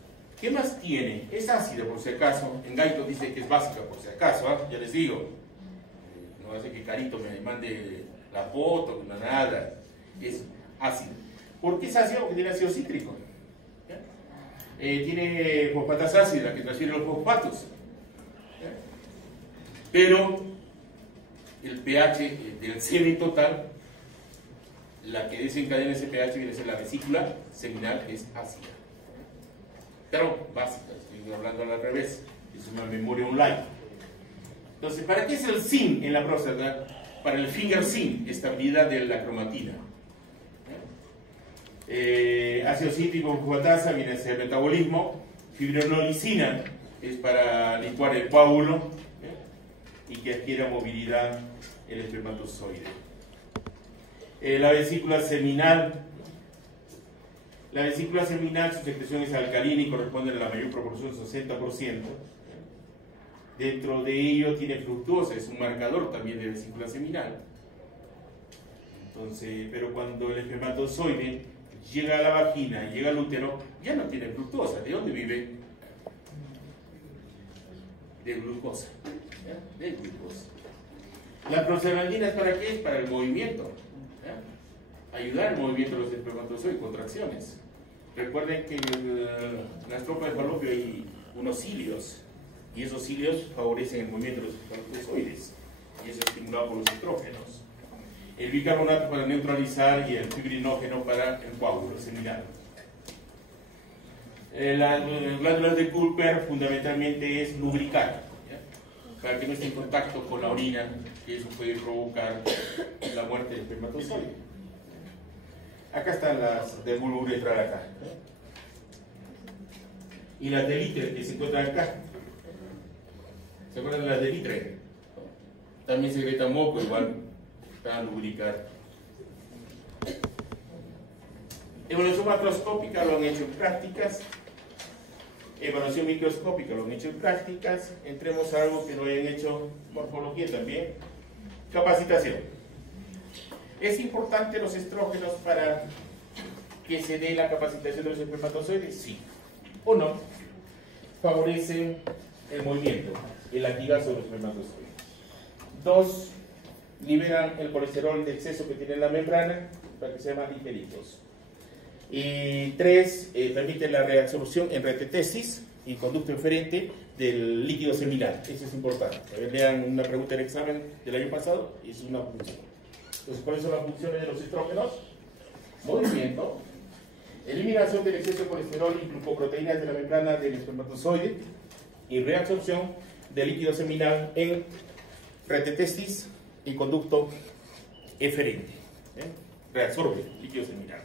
¿Qué más tiene? Es ácida por si acaso. En Gaito dice que es básica por si acaso, ¿eh? Ya les digo. No hace que Carito me mande la foto, no nada. Es ácido. ¿Por qué es ácido? Porque tiene ácido cítrico. ¿Ya? tiene fosfatas ácidas que transfieren los fosfatos. Pero el pH del semen total, la que desencadena ese pH viene a ser la vesícula seminal, que es ácida. Pero básica, estoy hablando al revés, es una memoria online. Entonces, ¿para qué es el zinc en la próstata? Para el finger zinc, estabilidad de la cromatina. Ácido cítrico fosfatasa viene a ser metabolismo. Fibrinolicina es para licuar el coágulo y que adquiera movilidad el espermatozoide. La vesícula seminal. La vesícula seminal, su secreción es alcalina y corresponde a la mayor proporción, 60%. Dentro de ello tiene fructuosa, es un marcador también de vesícula seminal. Entonces, pero cuando el espermatozoide llega a la vagina, llega al útero, ya no tiene fructuosa. ¿De dónde vive? De glucosa. ¿Ya? De glucosa. La prostaglandina ¿es para qué? Es para el movimiento. ¿Ya? Ayudar al movimiento de los espermatozoides, contracciones. Recuerden que en las trompas de falopio hay unos cilios, y esos cilios favorecen el movimiento de los espermatozoides, y eso es estimulado por los estrógenos. El bicarbonato para neutralizar y el fibrinógeno para el coágulo seminal. Las glándulas de Kupper fundamentalmente es lubricar, ¿ya? Para que no esté en contacto con la orina, que eso puede provocar la muerte del espermatozoide. Acá están las del bulbo uretral acá. Y las del Litre que se encuentran acá. ¿Se acuerdan de las del Litre? También secreta moco igual para lubricar. Evaluación macroscópica lo han hecho en prácticas. Evaluación microscópica lo han hecho en prácticas. Entremos a algo que lo hayan hecho morfología también. Capacitación. ¿Es importante los estrógenos para que se dé la capacitación de los espermatozoides? Sí. ¿O no? Favorecen el movimiento, el latigazo de los espermatozoides. 2. Liberan el colesterol de exceso que tiene la membrana para que sean más ligeritos. Y 3. Permiten la reabsorción en retetesis y conducto inferente del líquido seminal. Eso es importante. A ver, lean una pregunta del examen del año pasado, es una función. Entonces, ¿cuáles son las funciones de los estrógenos? Movimiento, eliminación del exceso de colesterol y glucoproteínas de la membrana del espermatozoide y reabsorción del líquido seminal en retetesis y conducto eferente. Reabsorbe líquido seminal.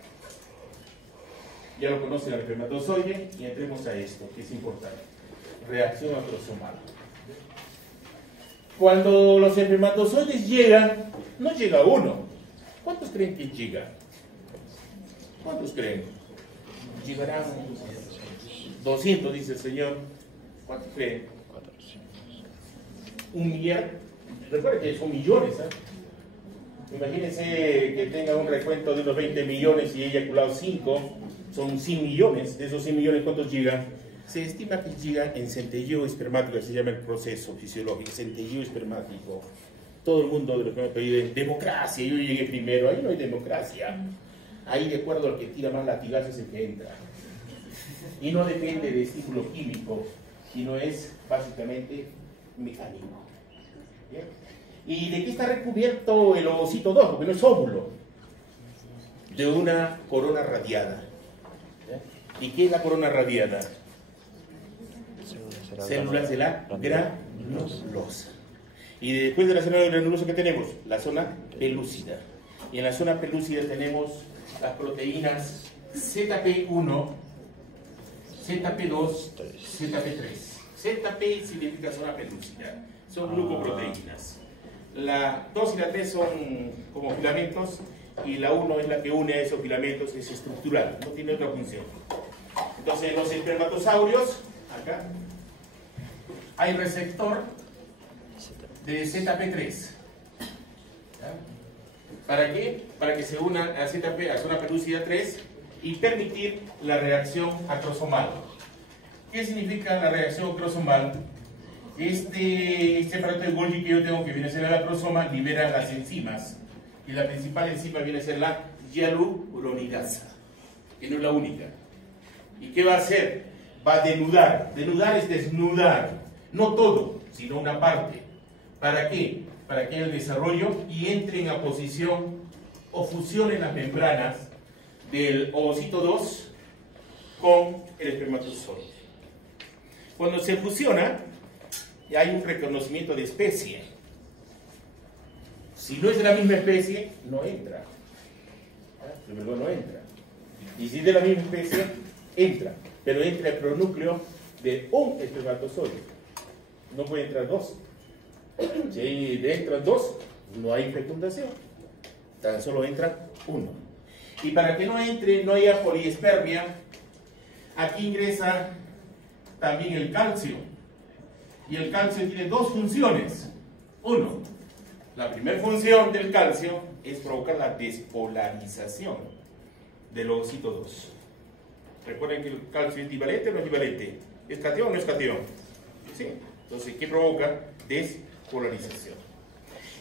Ya lo conocen el espermatozoide y entremos a esto, que es importante. Reacción acrosomal. Cuando los espermatozoides llegan, no llega uno. ¿Cuántos creen que llega? ¿Cuántos creen? Llegarán 200, dice el Señor. ¿Cuántos creen? 1 millar. Recuerden que son millones. Imagínense que tenga un recuento de unos 20 millones y eyaculado 5. Son 100 millones. De esos 100 millones, ¿cuántos llegan? Se estima que llega en centelleo espermático, se llama el proceso fisiológico, centelleo espermático. Todo el mundo de los que me piden democracia, yo llegué primero, ahí no hay democracia. Ahí de acuerdo al que tira más latigazos es el que entra. Y no depende de estímulo químico, sino es básicamente mecánico. ¿Bien? ¿Y de qué está recubierto el ovocito 2? Porque no es óvulo. De una corona radiada. ¿Y qué es la corona radiada? Células de la granulosa. Y después de la célula granulosa, ¿qué tenemos? La zona pelúcida. Y en la zona pelúcida tenemos las proteínas ZP1, ZP2, ZP3. ZP significa zona pelúcida. Son glucoproteínas. La 2 y la 3 son como filamentos y la 1 es la que une a esos filamentos, es estructural, no tiene otra función. Entonces, los espermatosaurios, acá, hay receptor de ZP3. ¿Ya? ¿Para qué? Para que se una a ZP, a zona pelúcida 3 y permitir la reacción acrosomal. ¿Qué significa la reacción acrosomal? Este aparato de Golgi que yo tengo, que viene a ser el acrosoma, libera las enzimas. Y la principal enzima viene a ser la hialuronidasa, que no es la única. ¿Y qué va a hacer? va a denudar. Denudar es desnudar, no todo, sino una parte. ¿Para qué? Para que haya el desarrollo y entre en posición o fusionen las membranas del ovocito 2 con el espermatozoide. Cuando se fusiona, hay un reconocimiento de especie. Si no es de la misma especie, no entra. Primero no entra. Y si es de la misma especie, entra. Pero entra el pronúcleo de un espermatozoide. No puede entrar dos. Si entran dos, no hay fecundación. Tan solo entra uno. Y para que no entre, no haya poliespermia, aquí ingresa también el calcio. Y el calcio tiene dos funciones. Uno, la primera función del calcio es provocar la despolarización del ovocito 2. Recuerden que el calcio es divalente o no es divalente. ¿Es catión o no es catión? ¿Sí? Entonces, ¿qué provoca? Despolarización.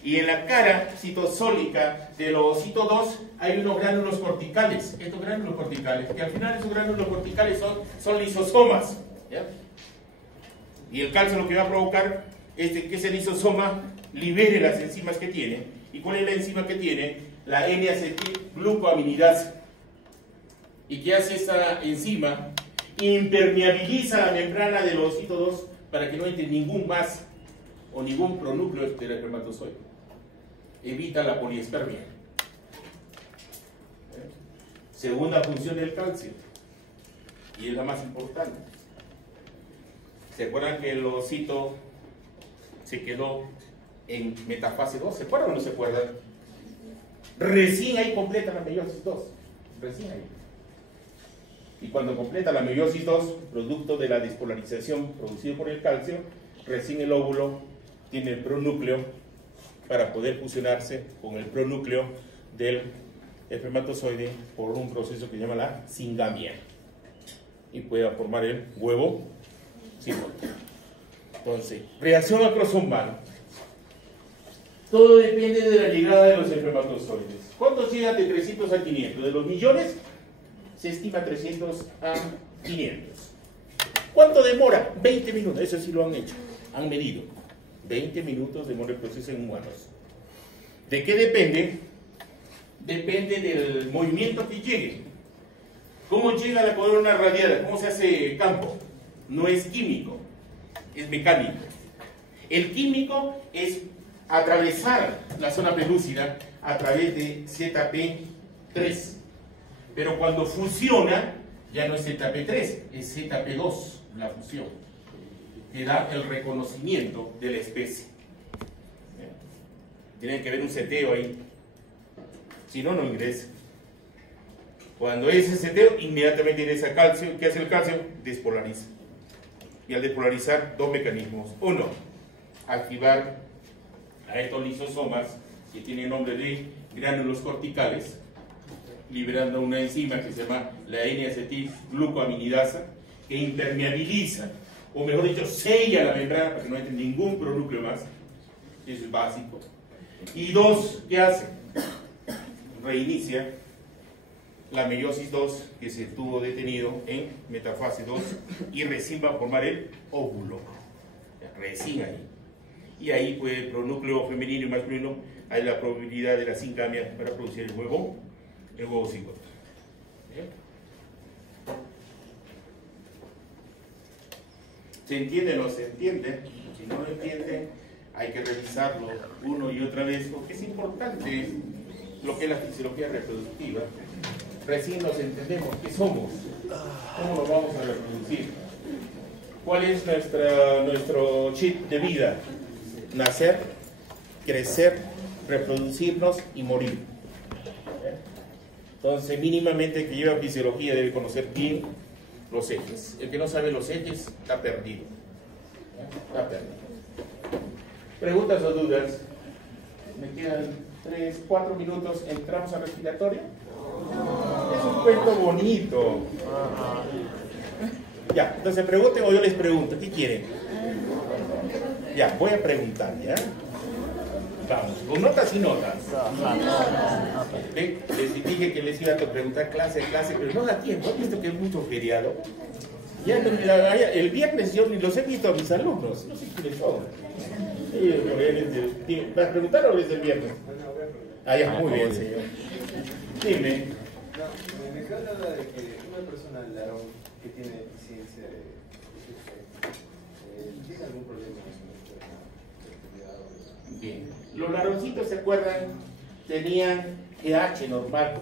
Y en la cara citosólica del ovocito 2 hay unos gránulos corticales. Estos gránulos corticales, que al final esos gránulos corticales son lisosomas. ¿Ya? Y el calcio lo que va a provocar es que ese lisosoma libere las enzimas que tiene. ¿Y cuál es la enzima que tiene? La N-acetilglucoaminidasa. ¿Y qué hace esta enzima? Impermeabiliza la membrana del ovocito 2 para que no entre ningún más o ningún pronúcleo del espermatozoide. Evita la poliespermia. Segunda función del calcio, y es la más importante. ¿Se acuerdan que el ovocito se quedó en metafase 2? ¿Se acuerdan o no se acuerdan? Recién ahí completa la meiosis 2. Recién ahí. Y cuando completa la meiosis 2, producto de la despolarización producida por el calcio, recién el óvulo tiene el pronúcleo para poder fusionarse con el pronúcleo del espermatozoide por un proceso que se llama la singamia. Y puede formar el huevo cigoto. Entonces, reacción acrosomal. Todo depende de la llegada de los espermatozoides. ¿Cuántos llegan de 300 a 500? De los millones, se estima 300 a 500. ¿Cuánto demora? 20 minutos. Eso sí lo han hecho. Han medido. 20 minutos demora el proceso en humanos. ¿De qué depende? Depende del movimiento que llegue. ¿Cómo llega la corona radiada? ¿Cómo se hace campo? No es químico, es mecánico. El químico es atravesar la zona pelúcida a través de ZP3. Pero cuando fusiona, ya no es ZP3, es ZP2, la fusión, que da el reconocimiento de la especie. Tienen que ver un seteo ahí, si no, no ingresa. Cuando es ese seteo, inmediatamente ingresa calcio. ¿Qué hace el calcio? Despolariza. Y al despolarizar, dos mecanismos. Uno, activar a estos lisosomas, que tienen nombre de gránulos corticales, liberando una enzima que se llama la N-acetilglucoaminidasa, que impermeabiliza, o mejor dicho, sella la membrana para que no entre ningún pronúcleo más. Eso es básico. Y dos, ¿qué hace? Reinicia la meiosis 2 que se tuvo detenido en metafase 2 y recién va a formar el óvulo. Recién ahí. Y ahí, pues, pronúcleo femenino y masculino, hay la probabilidad de la singamia para producir el huevo cigoto. ¿Se entiende o no se entiende? Si no lo entiende, hay que revisarlo uno y otra vez, porque es importante lo que es la fisiología reproductiva. Recién nos entendemos qué somos, cómo nos vamos a reproducir, cuál es nuestro chip de vida: nacer, crecer, reproducirnos y morir. Entonces, mínimamente el que lleva fisiología debe conocer bien los ejes. El que no sabe los ejes está perdido. Está perdido. ¿Preguntas o dudas? Me quedan 3, 4 minutos. ¿Entramos al respiratorio? Es un cuento bonito. Ya, entonces pregunten o yo les pregunto. ¿Qué quieren? Ya, voy a preguntar, ¿ya? Vamos, con notas y notas. ¿Ven? Les dije que les iba a preguntar clase a clase, pero no da tiempo. ¿Han visto que es mucho feriado? Ya, el viernes yo ni los he visto a mis alumnos, no sé quiénes son. ¿Vas a preguntar o es el viernes? Ah, ya, muy bien, señor. Dime. No, me queda la de que una persona que tiene deficiencia tiene algún problema con su Bien. Los laroncitos, ¿se acuerdan? Tenían GH normal,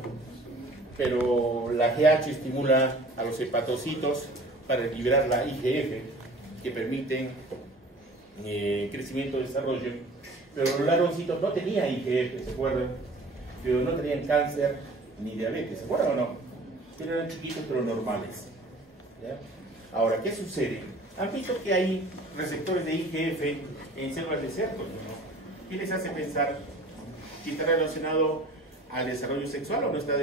pero la GH estimula a los hepatocitos para liberar la IGF, que permiten crecimiento y desarrollo. Pero los laroncitos no tenían IGF, ¿se acuerdan? Pero no tenían cáncer ni diabetes, ¿se acuerdan o no? Eran chiquitos pero normales. ¿Ya? Ahora, ¿qué sucede? Han visto que hay receptores de IGF en células de cerdo, ¿no? ¿Qué les hace pensar si está relacionado al desarrollo sexual o no está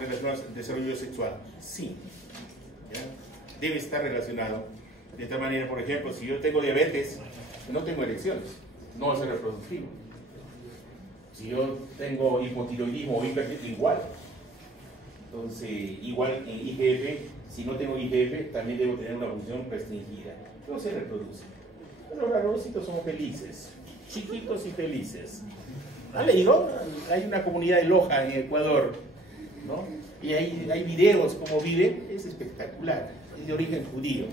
relacionado al desarrollo sexual? Sí, ¿ya? Debe estar relacionado. De esta manera, por ejemplo, si yo tengo diabetes, no tengo erecciones, no va a ser reproductivo. Si yo tengo hipotiroidismo o hipertiroidismo, igual. Entonces, igual en IGF, si no tengo IGF, también debo tener una función restringida. No se reproduce. Los rarocitos son felices, chiquitos y felices. ¿Han leído? Hay una comunidad de Loja en Ecuador, ¿no? Y hay videos como viven, es espectacular, es de origen judío.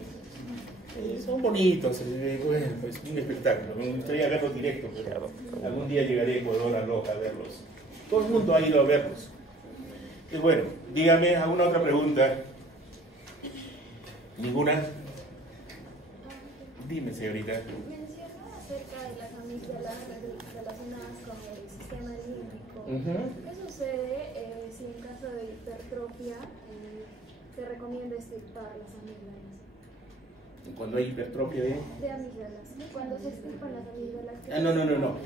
Son bonitos, bueno, es un espectáculo. Me gustaría verlos directos, pero algún día llegaré a Ecuador, a Loja, a verlos. Todo el mundo ha ido a verlos. Y bueno, dígame, ¿alguna otra pregunta? ¿Ninguna? Dime, señorita. Mencionó acerca de las amígdalas relacionadas con el sistema límbico. ¿Qué sucede si en caso de hipertrofia se recomienda extirpar las amígdalas? Cuando hay hipertrofia de amígdalas. Cuando se extirpan las amígdalas. No.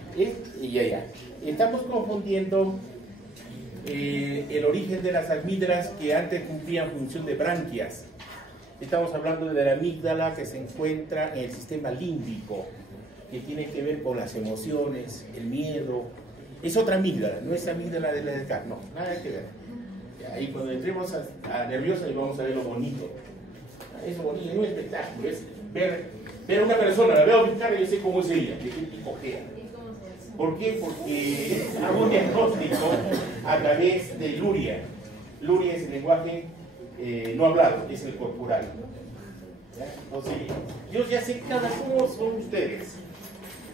Ya. Estamos confundiendo el origen de las amígdalas que antes cumplían función de branquias. Estamos hablando de la amígdala que se encuentra en el sistema límbico, que tiene que ver con las emociones, el miedo. Es otra amígdala, no es amígdala de la del CAR, no, nada que ver. Ahí cuando entremos a nerviosa y vamos a ver lo bonito. Eso bonito, es un espectáculo, es ver a una persona, la veo pintar y yo sé cómo es ella, de qué tipo ojea. ¿Por qué? Porque hago un diagnóstico a través de Luria. Luria es el lenguaje no hablado, es el corporal. ¿Ya? Entonces, yo ya sé cómo son ustedes.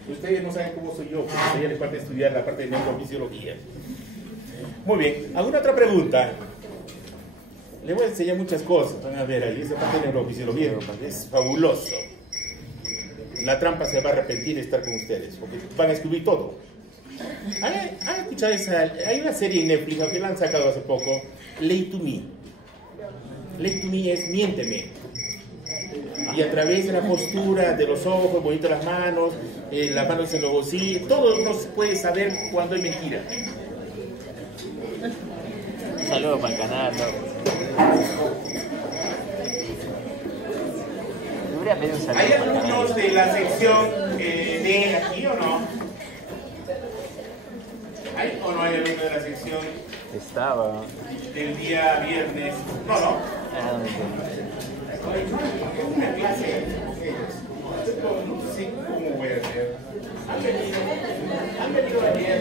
Ustedes no saben cómo soy yo, porque ya les falta estudiar la parte de neurofisiología. Muy bien, ¿alguna otra pregunta? Le voy a enseñar muchas cosas, van a ver ahí, esa parte de neurofisiología es fabuloso. La trampa se va a arrepentir de estar con ustedes, porque van a escribir todo. ¿Han escuchado hay una serie en Netflix que la han sacado hace poco, Lie to Me. Lie to Me es miénteme. Y a través de la postura, de los ojos, bonito las manos en los bolsillos, todo uno puede saber cuando hay mentira. Un saludo para el canal, ¿no? ¿Hay alumnos de la sección D aquí o no? ¿Hay o no hay alumnos de la sección? Estaba. Del día viernes. No. Ah, no Una clase. No sé cómo voy a hacer. Han venido ayer.